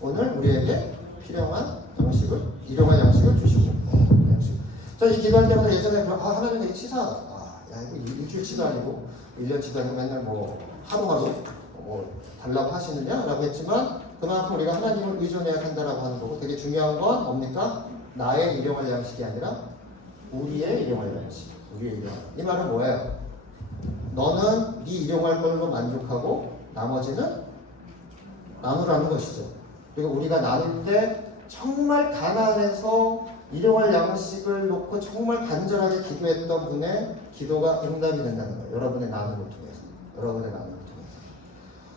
오늘 우리에게 일용할 양식을 주시고. 저 이 기도할 때마다 예전에 하나님 되게 치사하다. 야 이거 일주일치도 아니고 1년치도 아니고 맨날 하루하루 달라고 하시느냐? 라고 했지만 그만큼 우리가 하나님을 의존해야 한다라고 하는 거고 되게 중요한 건 뭡니까? 나의 일용할 양식이 아니라 우리의 일용할 양식. 이 말은 뭐예요? 너는 네 일용할 걸로 만족하고 나머지는 나누라는 것이죠. 그리고 우리가 나눌 때 정말 가난해서 일용할 양식을 놓고 정말 간절하게 기도했던 분의 기도가 응답이 된다는 거예요. 여러분의 나눔을 통해서.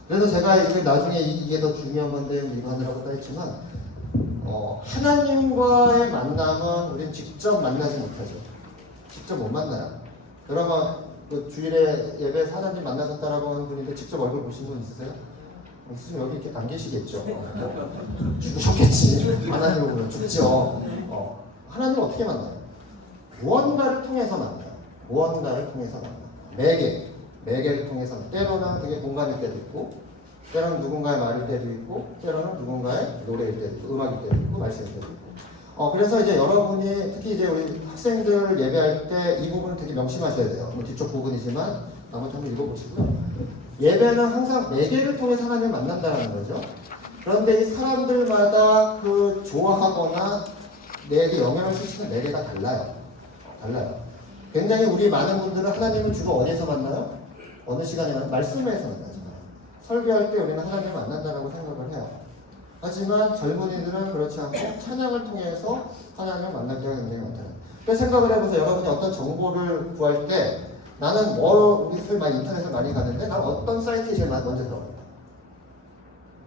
그래서 제가 나중에 이게 더 중요한 건데 이거 하느라고 했지만 하나님과의 만남은 우리는 직접 만나지 못하죠. 직접 못 만나요. 그러면 그 주일에 예배에서 하나님 만나셨다라고 하는 분인데 직접 얼굴 보신 분 있으세요? 있으면 여기 이렇게 안 계시겠죠. 죽으셨겠지. 하나님을 보면 죽죠. 하나님을 어떻게 만나요? 무언가를 통해서 만나요. 매개를 통해서 때로는 그게 공간일 때도 있고 때로는 누군가의 말일 때도 있고 때로는 누군가의 노래일 때도 있고 음악일 때도 있고 말씀일 때도 있고 그래서 이제 여러분이 특히 이제 우리 학생들 예배할 때 이 부분을 되게 명심하셔야 돼요. 뒤쪽 부분이지만 나머지 한번 읽어보시고요. 예배는 항상 매개를 통해서 하나님을 만난다는 거죠. 그런데 이 사람들마다 그 좋아하거나 내게 영향을 끼치는 매개가 달라요. 굉장히 우리 많은 분들은 하나님을 주로 어디에서 만나요? 어느 시간에 만나요? 말씀에서 만나잖아요. 설교할 때 우리는 하나님을 만난다고 생각을 해요. 하지만 젊은이들은 그렇지 않고 찬양을 통해서 하나님을 만날 때가 굉장히 많잖아요. 그러니까 생각을 해보세요. 여러분이 어떤 정보를 구할 때 나는 우리들 많이 인터넷을 많이 가는데 난 어떤 사이트에 제일 먼저 들어갑니다.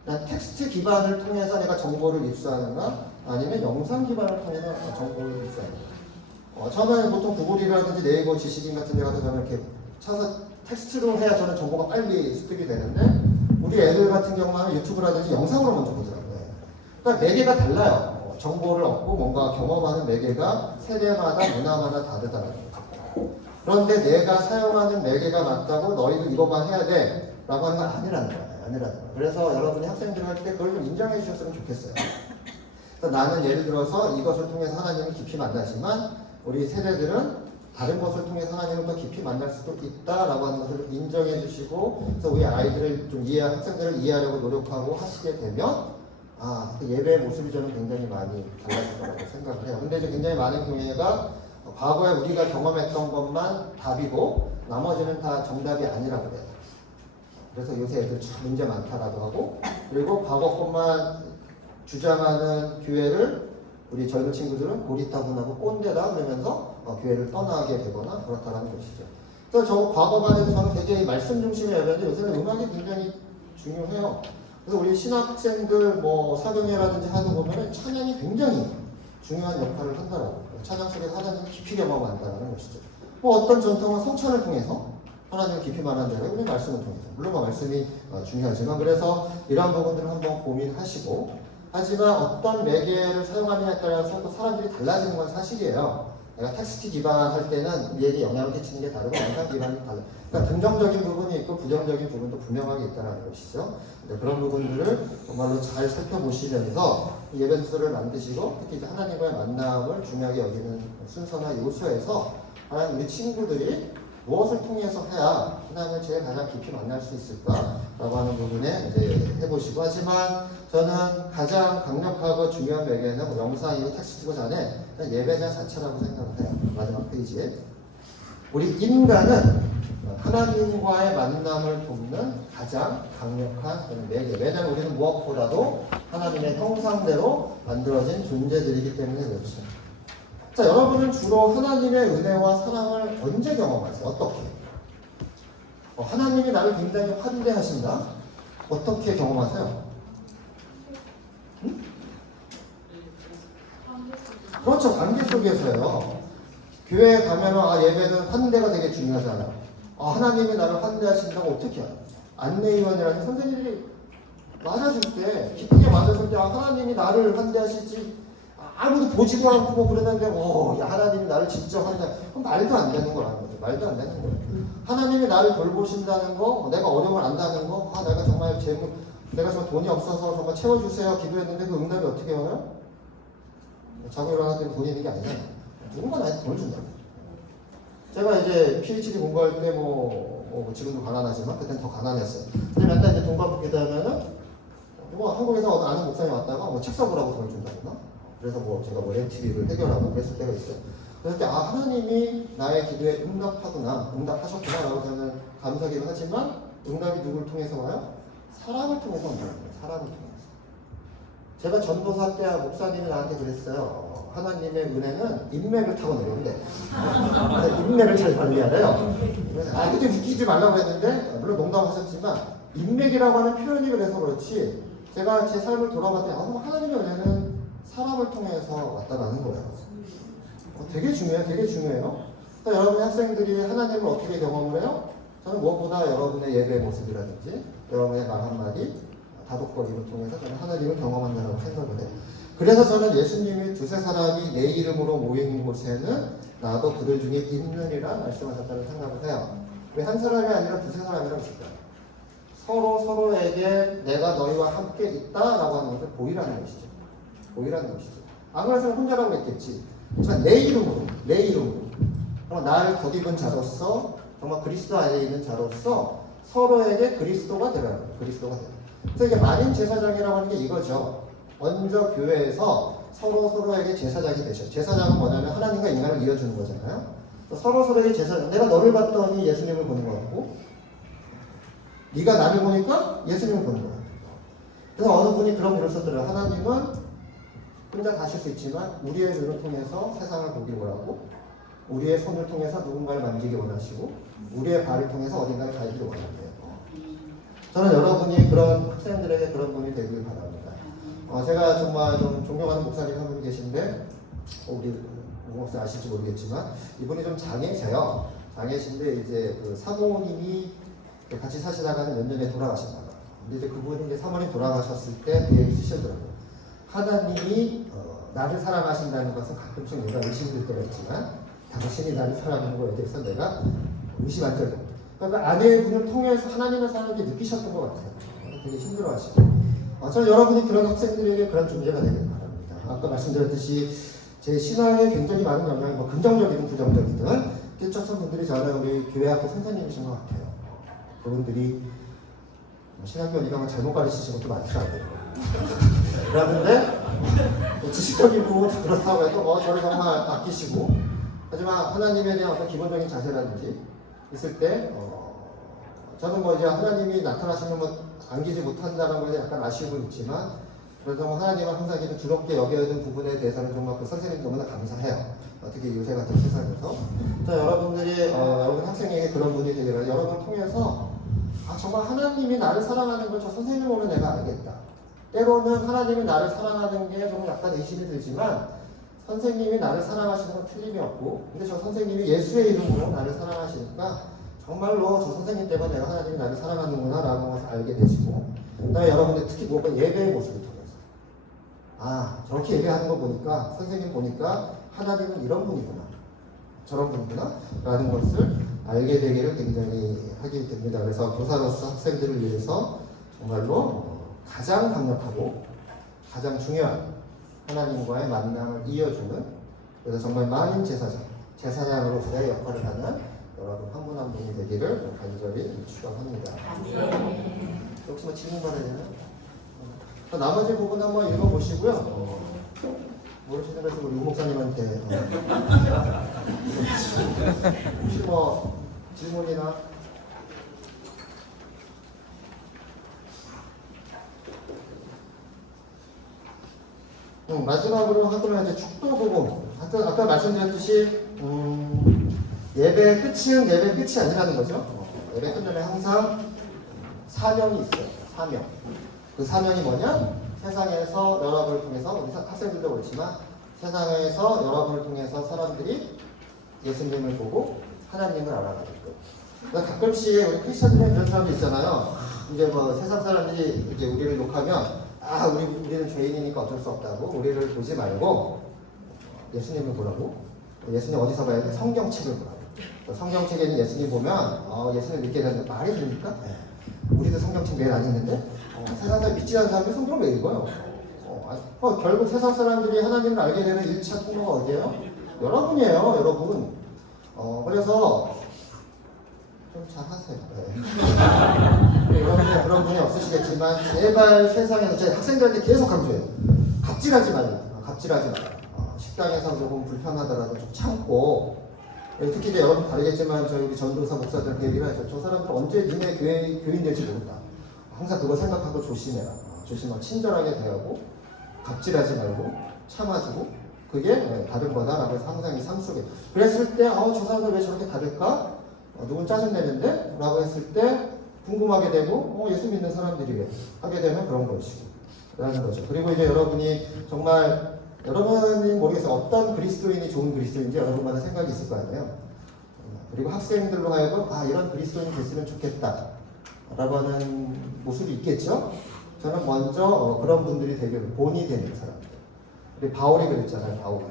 난 텍스트 기반을 통해서 내가 정보를 입수하는가 아니면 영상 기반을 통해서 정보를 입수하는가. 저는 보통 구글이라든지 네이버 지식인 같은 데 가서 저는 이렇게 쳐서 텍스트로 해야 저는 정보가 빨리 습득이 되는데 우리 애들 같은 경우는 유튜브라든지 영상으로 먼저 보더라고요. 그러니까 매개가 달라요. 정보를 얻고 뭔가 경험하는 매개가 세대마다 문화마다 다르다는 거죠. 그런데 내가 사용하는 매개가 맞다고 너희도 이것만 해야 돼 라고 하는 건 아니라는 거예요. 아니라는 거예요. 그래서 여러분이 학생들 할 때 그걸 좀 인정해 주셨으면 좋겠어요. 그래서 나는 예를 들어서 이것을 통해서 하나님을 깊이 만나지만 우리 세대들은 다른 것을 통해서 하나님을 더 깊이 만날 수도 있다라고 하는 것을 인정해 주시고 그래서 우리 아이들을 좀 학생들을 이해하려고 노력하고 하시게 되면 그 예배의 모습이 저는 굉장히 많이 달라질 거라고 생각을 해요. 근데 이제 굉장히 많은 교회가 과거에 우리가 경험했던 것만 답이고 나머지는 다 정답이 아니라고 그래요. 그래서 요새 애들 참 문제 많다라고 하고 그리고 과거 것만 주장하는 교회를 우리 젊은 친구들은 고리타분하고 꼰대다 그러면서 교회를 떠나게 되거나 그렇다라는 것이죠. 그래서 저 과거만해도 저는 되게 말씀 중심의 예배인데 요새는 음악이 굉장히 중요해요. 그래서 우리 신학생들 사경회라든지 하는 거 보면은 찬양이 굉장히 중요한 역할을 한다라고. 찬양 속에서 하나님을 깊이 경험한다는 것이죠. 어떤 전통은 성찬을 통해서 하나님을 깊이 말한다고 우리 말씀을 통해서. 물론 말씀이 중요하지만 그래서 이러한 부분들을 한번 고민하시고 하지만 어떤 매개를 사용하느냐에 따라서 또 사람들이 달라지는 건 사실이에요. 내가 텍스트 기반 할 때는 우리에게 영향을 끼치는 게 다르고 영상 기반이 다르고 그러니까 긍정적인 부분이 있고 부정적인 부분도 분명하게 있다는 것이죠. 그런 부분들을 정말로 잘 살펴보시면서 예배소를 만드시고 특히 이제 하나님과의 만남을 중요하게 여기는 순서나 요소에서 과연 우리 친구들이 무엇을 통해서 해야 하나님을 제일 가장 깊이 만날 수 있을까라고 하는 부분에 이제 해보시고 하지만 저는 가장 강력하고 중요한 매개는 영상이고 텍스트고 전에 예배자 자체라고 생각을 해요. 마지막 페이지에 우리 인간은 하나님과의 만남을 돕는 가장 강력한 매개. 왜냐하면 우리는 무엇보다도 하나님의 형상대로 만들어진 존재들이기 때문에 그렇죠. 자, 여러분은 주로 하나님의 은혜와 사랑을 언제 경험하세요? 어떻게? 하나님이 나를 굉장히 환대하신다? 어떻게 경험하세요? 응? 그렇죠. 관계 속에서요. 교회에 가면 예배는 환대가 되게 중요하잖아요. 하나님이 나를 환대하신다고 어떻게 해요? 안내위원이라는 선생님들이 맞아줄 때, 기쁘게 맞아줄 때 하나님이 나를 환대하실지 아무도 보지도 않고 그러는데 하나님이 나를 진짜 환대하 그럼 말도 안 되는 거라는 거죠. 말도 안 되는 거예요. 하나님이 나를 돌보신다는 거, 내가 어려움을 안다는 거, 내가 정말 내가 정말 돈이 없어서 정말 채워주세요 기도했는데 그 응답이 어떻게 와요? 자고 일어났더니 돈이 있는 게 아니잖아요. 누군가 나한테 돈을 준다고. 제가 이제 PhD 공부할 때 지금도 가난하지만 그때는 더 가난했어요. 근데 맨날 이제 돈 받고 기도하면은 한국에서 아는 목사님 왔다가 책 사보라고 돈을 준다거나 그래서 제가 렌트비를 해결하고 그랬을 때가 있어요. 그럴 때 하나님이 나의 기도에 응답하셨구나 라고 저는 감사기도 하지만 응답이 누구를 통해서 와요? 사랑을 통해서 온다는 거예요. 사랑을 통해서. 제가 전도사 때 목사님이 나한테 그랬어요. 하나님의 은혜는 인맥을 타고 내려온대. 인맥을 잘 관리해야 돼요. 그때 웃기지 말라고 했는데 물론 농담하셨지만 인맥이라고 하는 표현이 그래서 그렇지 제가 제 삶을 돌아봤더니 하나님의 은혜는 사람을 통해서 왔다라는 거예요. 되게 중요해요. 되게 중요해요. 그러니까 여러분의 학생들이 하나님을 어떻게 경험을 해요? 저는 무엇보다 여러분의 예배의 모습이라든지 여러분의 말 한마디 다독거림을 통해서 저는 하나님을 경험한다고 생각을 해요. 그래서 저는 예수님이 두세 사람이 내 이름으로 모인 곳에는 나도 그들 중에 있느니라 말씀하셨다는 생각을 해요. 왜 한 사람이 아니라 두세 사람이라고 했을까요? 서로에게 내가 너희와 함께 있다라고 하는 것을 보이라는 것이죠. 보이라는 것이죠. 안 그랬으면 혼자라고 했겠지. 하지만 내 이름으로. 정말 나를 덧입은 자로서 정말 그리스도 안에 있는 자로서 서로에게 그리스도가 되라는 거예요. 그리스도가 되라. 그래서 이게 만인 제사장이라고 하는 게 이거죠. 먼저 교회에서 서로에게 제사장이 되셔. 제사장은 뭐냐면 하나님과 인간을 이어주는 거잖아요. 서로에게 제사장. 내가 너를 봤더니 예수님을 보는 것 같고 네가 나를 보니까 예수님을 보는 것 같아요. 그래서 어느 분이 그런 글을 썼더라고요. 하나님은 혼자 가실 수 있지만 우리의 눈을 통해서 세상을 보기 원하고 우리의 손을 통해서 누군가를 만지기 원하시고 우리의 발을 통해서 어딘가를 가기를 원한대요. 저는 여러분이 그런 학생들에게 그런 분이 되길 바랍니다. 제가 정말 좀 존경하는 목사님 한 분이 계신데 우리 우 목사 아실지 모르겠지만 이분이 좀 장애세요. 장애신데 이제 그 사모님이 같이 사시다가는 몇 년에 돌아가셨나 봐요. 근데 이제 그분이 이제 사모님 돌아가셨을 때 뒤에 쓰시더라고요. 하나님이 나를 사랑하신다는 것은 가끔씩 내가 의심될 때가 있지만 당신이 나를 사랑하는 거에 대해서 내가 의심한 적이 없다. 그러니까 아내분을 통해서 하나님의 사랑을 느끼셨던 것 같아요. 되게 힘들어하시고. 저는 여러분이 그런 학생들에게 그런 존재가 되길 바랍니다. 아까 말씀드렸듯이 제 신앙에 굉장히 많은 영향이 뭐 긍정적이든 부정적이든 끼쳤던 분들이 저는 우리 교회 학교 선생님이신 것 같아요. 그분들이 신학교 어디 가면 잘못 가르치신 것도 많더라고요. 그러는데 지식적인 부분은 그렇다고 해도 저를 정말 아끼시고 하지만 하나님에 대한 어떤 기본적인 자세라든지 있을 때 저는 뭐 이제 하나님이 나타나시면 뭐 안기지 못한다는 것에 약간 아쉬움은 있지만 그래도 뭐 하나님은 항상 이렇게 두렵게 여겨야 부분에 대해서는 정말 그 선생님 너무나 감사해요. 특히 요새 같은 세상에서 여러분들이 여러분 학생에게 그런 분이 되기를 여러분 통해서 정말 하나님이 나를 사랑하는 걸 저 선생님 보면 내가 알겠다. 때로는 하나님이 나를 사랑하는 게 좀 약간 의심이 들지만 선생님이 나를 사랑하시는 건 틀림이 없고 근데 저 선생님이 예수의 이름으로 나를 사랑하시니까 정말로 저 선생님 때문에 내가 하나님이 나를 사랑하는구나 라는 것을 알게 되시고 그다음에 여러분들 특히 무엇보다 예배의 모습을 통해서 저렇게 예배하는 거 보니까 선생님 보니까 하나님은 이런 분이구나 저런 분이구나 라는 것을 알게 되기를 굉장히 하게 됩니다. 그래서 교사로서 학생들을 위해서 정말로 가장 강력하고 가장 중요한 하나님과의 만남을 이어주는 그래서 정말 만인 제사장으로서의 역할을 하는 여러분 한 분 한 분이 되기를 간절히 축원합니다. 혹시 뭐 질문 받아야 되나요? 나머지 부분 한번 읽어보시고요. 모르시는 것은 우리 우 목사님한테 혹시 뭐 질문이나 마지막으로 하고는 이제 축도 부분. 아까 말씀드렸듯이 예배 끝이 아니라는 거죠. 예배 끝나면 항상 사명이 있어요. 사명. 그 사명이 뭐냐? 세상에서 여러분을 통해서 우리 학생들도 그렇지만 세상에서 여러분을 통해서 사람들이 예수님을 보고 하나님을 알아가게끔. 그러니까 가끔씩 우리 크리스천들은 이런 사람들 있잖아요. 이제 뭐 세상 사람들이 이제 우리를 욕하면 우리는 죄인이니까 어쩔 수 없다고 우리를 보지 말고 예수님을 보라고. 예수님 어디서 봐야 돼? 성경책을 보라고. 성경책에는 예수님 보면 예수님 믿게 되는 말이 됩니까? 네. 우리도 성경책 매일 안 읽는데 세상 사람 믿지 않는 사람들이 성경을 왜 읽어요? 결국 세상 사람들이 하나님을 알게 되는 1차 통로가 어디예요? 여러분이에요, 여러분. 그래서 좀 잘하세요. 네. 여러분이 그런 분이 없으시겠지만 제발 세상에서 제 학생들한테 계속 강조해요. 갑질하지 말라. 갑질하지 말라. 식당에서 조금 불편하더라도 좀 참고 특히 이제 여러분 다르겠지만 저희 우리 전도사 목사들한테 얘기를 하죠. 저 사람들 언제 니네 교인 될지 모른다. 항상 그거 생각하고 조심해라. 조심하고 친절하게 대하고 갑질하지 말고 참아주고 그게 다른 거다라고 해서 항상 이 삶 속에 그랬을 때 저 사람들 왜 저렇게 다를까? 누군 짜증내는데? 라고 했을 때 궁금하게 되고 예수 믿는 사람들이래 하게 되면 그런 것이고 라는 거죠. 그리고 이제 여러분이 정말 여러분이 모르겠어요. 어떤 그리스도인이 좋은 그리스도인지 여러분마다 생각이 있을 거 아니에요. 그리고 학생들로 하여금 이런 그리스도인이 됐으면 좋겠다 라고 하는 모습이 있겠죠. 저는 먼저 그런 분들이 되기를 본이 되는 사람들. 우리 바울이 그랬잖아요. 바울이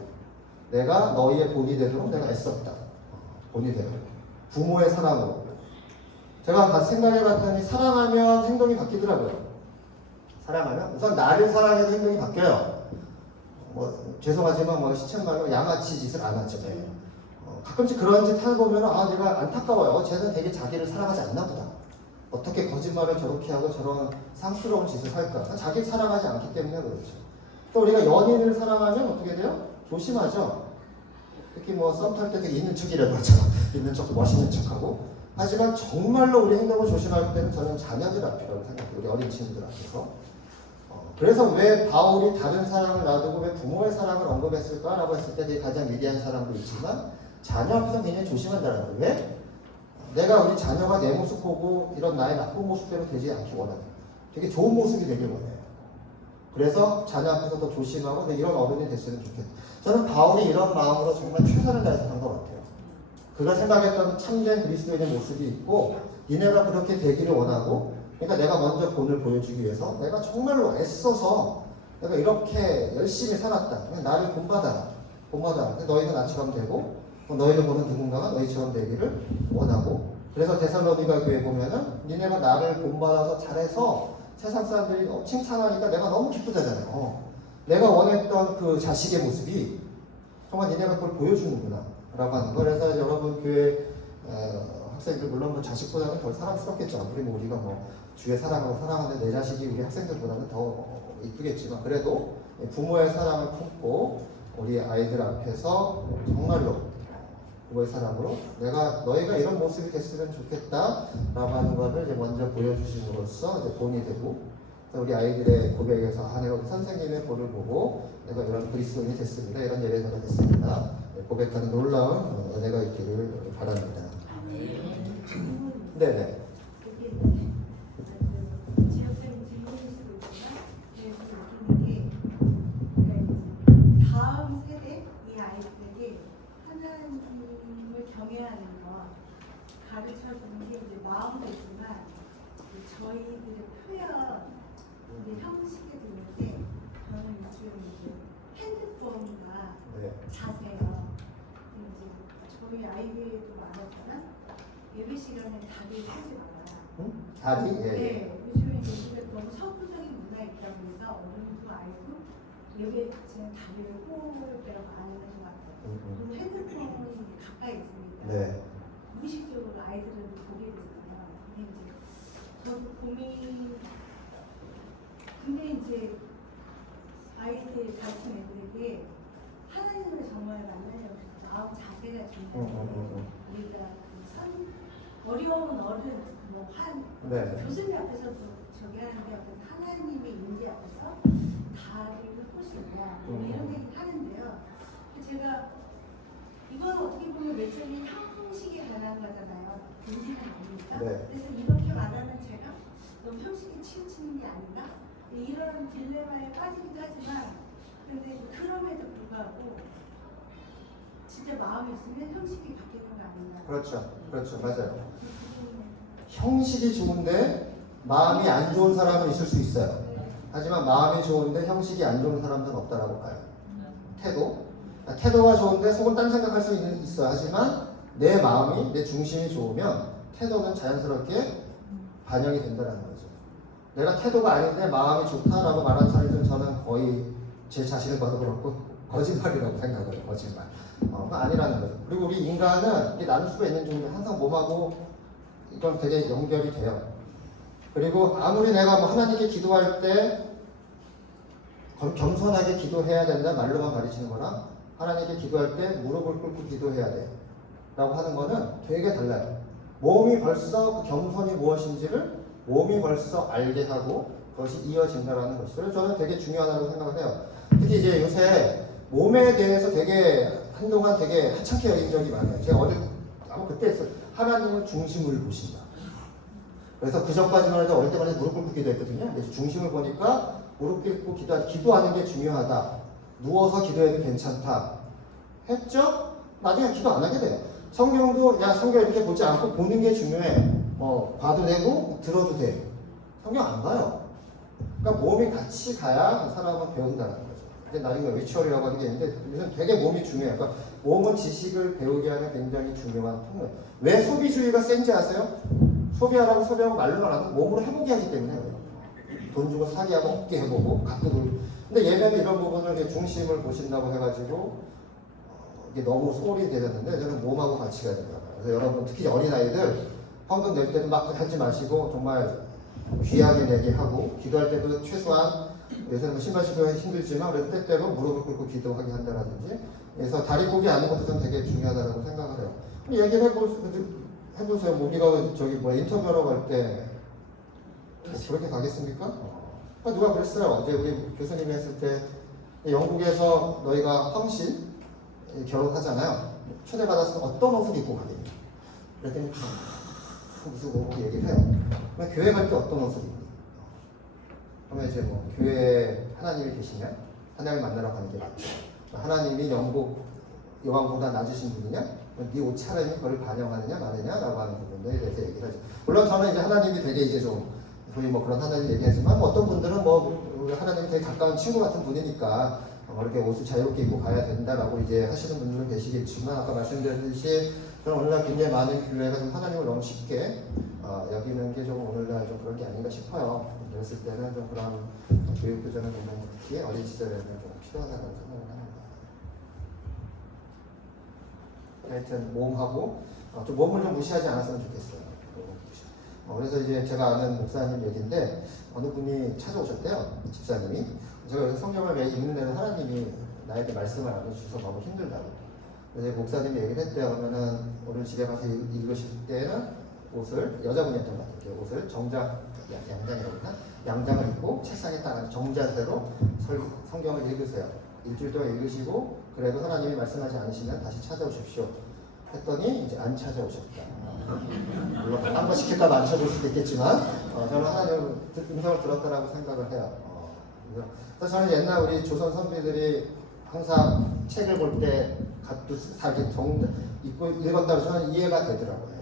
내가 너희의 본이 되도록 내가 애썼다. 본이 되도록 부모의 사랑으로. 제가 생각해봤더니 사랑하면 행동이 바뀌더라고요. 사랑하면 우선 나를 사랑해도 행동이 바뀌어요. 죄송하지만 시청가면 양아치 짓을 안 하죠. 가끔씩 그런 짓 하다 보면 내가 안타까워요. 쟤는 되게 자기를 사랑하지 않나 보다. 어떻게 거짓말을 저렇게 하고 저런 상스러운 짓을 할까? 자기를 사랑하지 않기 때문에 그렇죠. 또 우리가 연인을 사랑하면 어떻게 돼요? 조심하죠. 특히 썸 탈 때 되게 있는 척이라고 하잖아. 있는 척도 멋있는 척하고. 하지만 정말로 우리 행동을 조심할 때는 저는 자녀들 앞이라고 생각해요. 우리 어린 친구들 앞에서. 그래서 왜 바울이 다른 사랑을 놔두고 왜 부모의 사랑을 언급했을까라고 했을 때 가장 위대한 사람도 있지만 자녀 앞에서 굉장히 조심한다는 거예요. 왜? 내가 우리 자녀가 내 모습 보고 이런 나의 나쁜 모습대로 되지 않기 원하는 되게 좋은 모습이 되길 원해요. 그래서 자녀 앞에서 더 조심하고 내 이런 어른이 됐으면 좋겠다. 저는 바울이 이런 마음으로 정말 최선을 다해서 한 것 같아요. 그가 생각했던 참된 그리스도인의 모습이 있고 니네가 그렇게 되기를 원하고 그러니까 내가 먼저 본을 보여주기 위해서 내가 정말로 애써서 내가 이렇게 열심히 살았다. 그냥 나를 본받아라. 너희도 나처럼 되고 너희를 보는 누군가가 너희처럼 되기를 원하고 그래서 데살로니가 교회 보면은 니네가 나를 본받아서 잘해서 세상 사람들이 칭찬하니까 내가 너무 기쁘다잖아요. 내가 원했던 그 자식의 모습이 정말 니네가 그걸 보여주는구나 라고 하는 거. 그래서 여러분 교회 학생들 물론 뭐 자식보다는 덜 사랑스럽겠죠. 아무리 뭐 우리가 뭐 주의 사랑하고 사랑하는 내 자식이 우리 학생들보다는 더 이쁘겠지만 그래도 부모의 사랑을 품고 우리 아이들 앞에서 정말로 부모의 사랑으로 내가 너희가 이런 모습이 됐으면 좋겠다라고 하는 것을 이제 먼저 보여주심으로써 이제 본이 되고 우리 아이들의 고백에서 내가 우리 선생님의 본을 보고 내가 이런 그리스도인이 됐습니다. 이런 예배자가 됐습니다. 고백하는 놀라운 은혜가 있기를 바랍니다. 네네. 지역적인 질문일 수도 있지만 그래서 느끼는 게 다음 세대 이 아이들에게 하나님을 경외하는 것 가르쳐주는 게 이제 마음도 있지만 저희들의 표현 형식에 들는데 저는 요즘 이제 핸드폰과 네. 자세요. 이제 저희 아이들도 말하잖아. 예배 시간에 다리를 하지 말아라. 응? 다리? 예. 네, 요즘에 예배가 너무 서구적인 문화에 있다 보니까 어른도 알고 예배 자체는 다리를 호흡이라고 안 하는 것 같아요. 그리고 핸드폰이 가까이 있으니까 네. 무의식적으로 아이들은 보게 되잖아요. 근데 이제 저도 고민. 근데 이제 아이들 가르친 애들에게 하나님을 정말 만나려고 마음 자세가 중요해요. 우리가 어려운 어른 뭐한 네. 교수님 앞에서도 저기 하는데 어떤 하나님의 임재 앞에서 다리를 볼 수 있냐 이런 얘기 하는데요. 제가 이건 어떻게 보면 외적인 형식에 관한 거잖아요. 본질은 아니니까. 네. 그래서 이렇게 말하는 제가 너무 형식에 치우치는 게 아닌가? 이런 딜레마에 빠지기도 하지만 근데 그럼에도 불구하고 진짜 마음이 있으면 형식이 바뀌는 거 아닌가? 그렇죠. 맞아요. 형식이 좋은데 마음이 안 좋은 사람은 있을 수 있어요. 하지만 마음이 좋은데 형식이 안 좋은 사람들은 없다라고 봐요. 태도가 좋은데 속은 딴 생각할 수 있어요. 하지만 내 마음이 내 중심이 좋으면 태도는 자연스럽게 반영이 된다는 거죠. 내가 태도가 아닌데 마음이 좋다라고 말하는 사람들은 저는 거의 제 자신을 봐도 그렇고 거짓말이라고 생각을 해요. 거짓말. 그건 아니라는 거죠. 그리고 우리 인간은 이게 나눌 수가 있는 중에 항상 몸하고 이건 되게 연결이 돼요. 그리고 아무리 내가 뭐 하나님께 기도할 때 겸손하게 기도해야 된다 말로만 가르치는 거랑 하나님께 기도할 때 무릎을 꿇고 기도해야 돼 라고 하는 거는 되게 달라요. 몸이 벌써 그 겸손이 무엇인지를 몸이 벌써 알게 하고 그것이 이어진다라는 것이죠. 그래서 저는 되게 중요하다고 생각을 해요. 특히 이제 요새 몸에 대해서 되게 한동안 되게 하찮게 여긴 적이 많아요. 제가 아마 그때 했어요. 하나님은 중심을 보신다. 그래서 그 전까지만 해도 어릴 때만 해도 무릎 꿇고 기도했거든요. 그래서 중심을 보니까 무릎 꿇고 기도하는 게 중요하다. 누워서 기도해도 괜찮다. 했죠? 나중에 기도 안 하게 돼요. 성경도 성경 이렇게 보지 않고 보는 게 중요해. 봐도 되고 들어도 돼. 성경 안 봐요. 그러니까 몸이 같이 가야 그 사람은 배운다는 거죠. 근데 나중에 리추얼이라고 하는 게 있는데 요즘 되게 몸이 중요해요. 그러니까 몸은 지식을 배우게 하는 굉장히 중요한 통로예요. 왜 소비주의가 센지 아세요? 소비하고 말로만 하고 몸으로 해보게 하기 때문에 그래요. 돈 주고 사기하고 얻게 해보고 가끔은. 근데 얘네는 이런 부분을 중심을 보신다고 해가지고 이게 너무 소홀히 되었는데 저는 몸하고 같이 가야 된다. 그래서 여러분 특히 어린아이들 헌금 낼 때도 막 하지 마시고 정말 귀하게 내게 하고 기도할 때도 최소한 요새는 뭐 신발 신고 힘들지만 그래도 때때로 무릎을 꿇고 기도하게 한다라든지 그래서 다리 꼬기 하는 것도 좀 되게 중요하다고 생각을 해요. 얘기를 해보세요. 뭐 우리가 인터뷰하러 갈 때 그렇게 가겠습니까? 누가 그랬어요. 어제 우리 교수님이 했을 때 영국에서 너희가 황실 결혼하잖아요. 초대받았으면 어떤 옷을 입고 가겠냐. 그랬더니 무슨 옷 얘기를 해요. 그럼 교회 갈 때 어떤 옷을 입니? 그러면 이제 뭐 교회에 하나님이 계시냐? 하나님을 만나러 가는 게 맞죠. 하나님이 여왕보다 낮으신 분이냐? 네 옷차림이 그걸 반영하느냐 마느냐라고 하는 부분들에 대해서 얘기를 하죠. 물론 저는 이제 하나님이 되게 이제 좀 소위 뭐 그런 하나님 얘기하지만 뭐 어떤 분들은 뭐 하나님이 되게 가까운 친구 같은 분이니까 이렇게 옷을 자유롭게 입고 가야 된다라고 이제 하시는 분들은 계시겠지만 아까 말씀드렸듯이 저는 오늘날 굉장히 많은 교회가 좀 하나님을 너무 쉽게 여기는 게 좀 오늘날 좀 그런 게 아닌가 싶어요. 그랬을 때는 좀 그런 교육 교전을 보면 특히 어린 시절에는 좀 필요하다고 생각을 합니다. 하여튼 몸하고 좀 몸을 좀 무시하지 않았으면 좋겠어요. 그래서 이제 제가 아는 목사님 얘기인데 어느 분이 찾아오셨대요. 집사님이. 제가 여기서 성경을 왜 읽는 데는 하나님이 나에게 말씀을 안 해주셔서 너무 힘들다고. 그래서 목사님이 얘기를 했대요. 그러면은 오늘 집에 가서 읽으실 때는 옷을, 여자분이었던 것 같아요. 옷을 양장이라고 했나? 양장을 입고 책상에 딱 정자세로 성경을 읽으세요. 일주일 동안 읽으시고 그래도 하나님이 말씀하지 않으시면 다시 찾아오십시오. 했더니 이제 안 찾아오셨다. 물론 한 번 시킬까봐 안 찾아올 수도 있겠지만 저는 하나님 음성을 들었다라고 생각을 해요. 그래서 저는 옛날 우리 조선 선비들이 항상 책을 볼 때 갓도 사기 읽고 읽었다고 저는 이해가 되더라고요.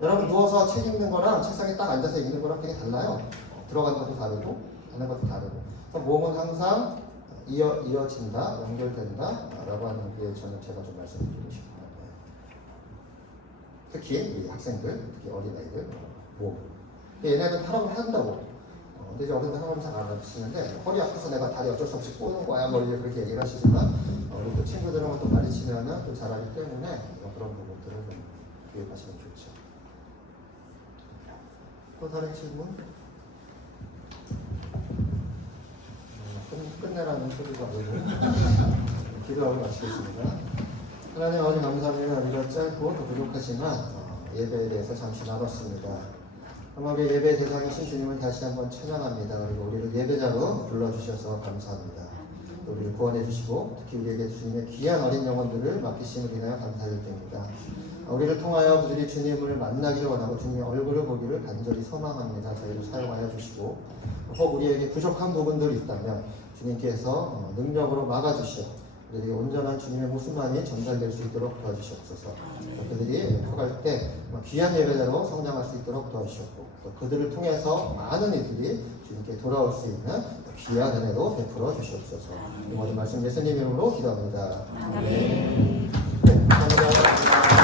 여러분 누워서 책 읽는 거랑 책상에 딱 앉아서 읽는 거랑 되게 달라요. 들어가는 것도 다르고 하는 것도 다르고. 그래서 몸은 항상 이어진다, 연결된다 라고 하는 게 저는 제가 좀 말씀드리고 싶어요. 특히 우리 학생들, 특히 어린아이들 몸. 얘네들 타령을 한다고. 근데 이제 어른들 하나는 잘 안 하시는데 허리 아파서 내가 다리 어쩔 수 없이 꼬는 거야 뭐 이제 그렇게 얘기를 하시지만 우리 또 친구들하고 또 가르치면은 또 잘하기 때문에 그런 부분들을 좀 교육하시면 좋죠. 또 다른 질문? 끝내라는 소리가 아니고 기도하고 마치겠습니다. 하나님 아버지 감사합니다. 우리가 짧고 또 부족하지만 예배에 대해서 잠시 나눴습니다. 우리 예배 대상이신 주님을 다시 한번 찬양합니다. 그리고 우리를 예배자로 불러주셔서 감사합니다. 또 우리를 구원해 주시고 특히 우리에게 주님의 귀한 어린 영혼들을 맡기심을 인하여 감사드립니다. 우리를 통하여 그들이 주님을 만나기를 원하고 주님의 얼굴을 보기를 간절히 소망합니다. 저희를 사용하여 주시고 혹 우리에게 부족한 부분들이 있다면 주님께서 능력으로 막아주시어 그들이 온전한 주님의 모습만이 전달될 수 있도록 도와주시옵소서. 그들이 커갈 때 귀한 예배자로 성장할 수 있도록 도와주시옵고 또 그들을 통해서 많은 이들이 주님께 돌아올 수 있는 귀한 은혜도 베풀어 주시옵소서. 이 모든 말씀 예수님 이름으로 기도합니다. 아멘. 네, 감사합니다.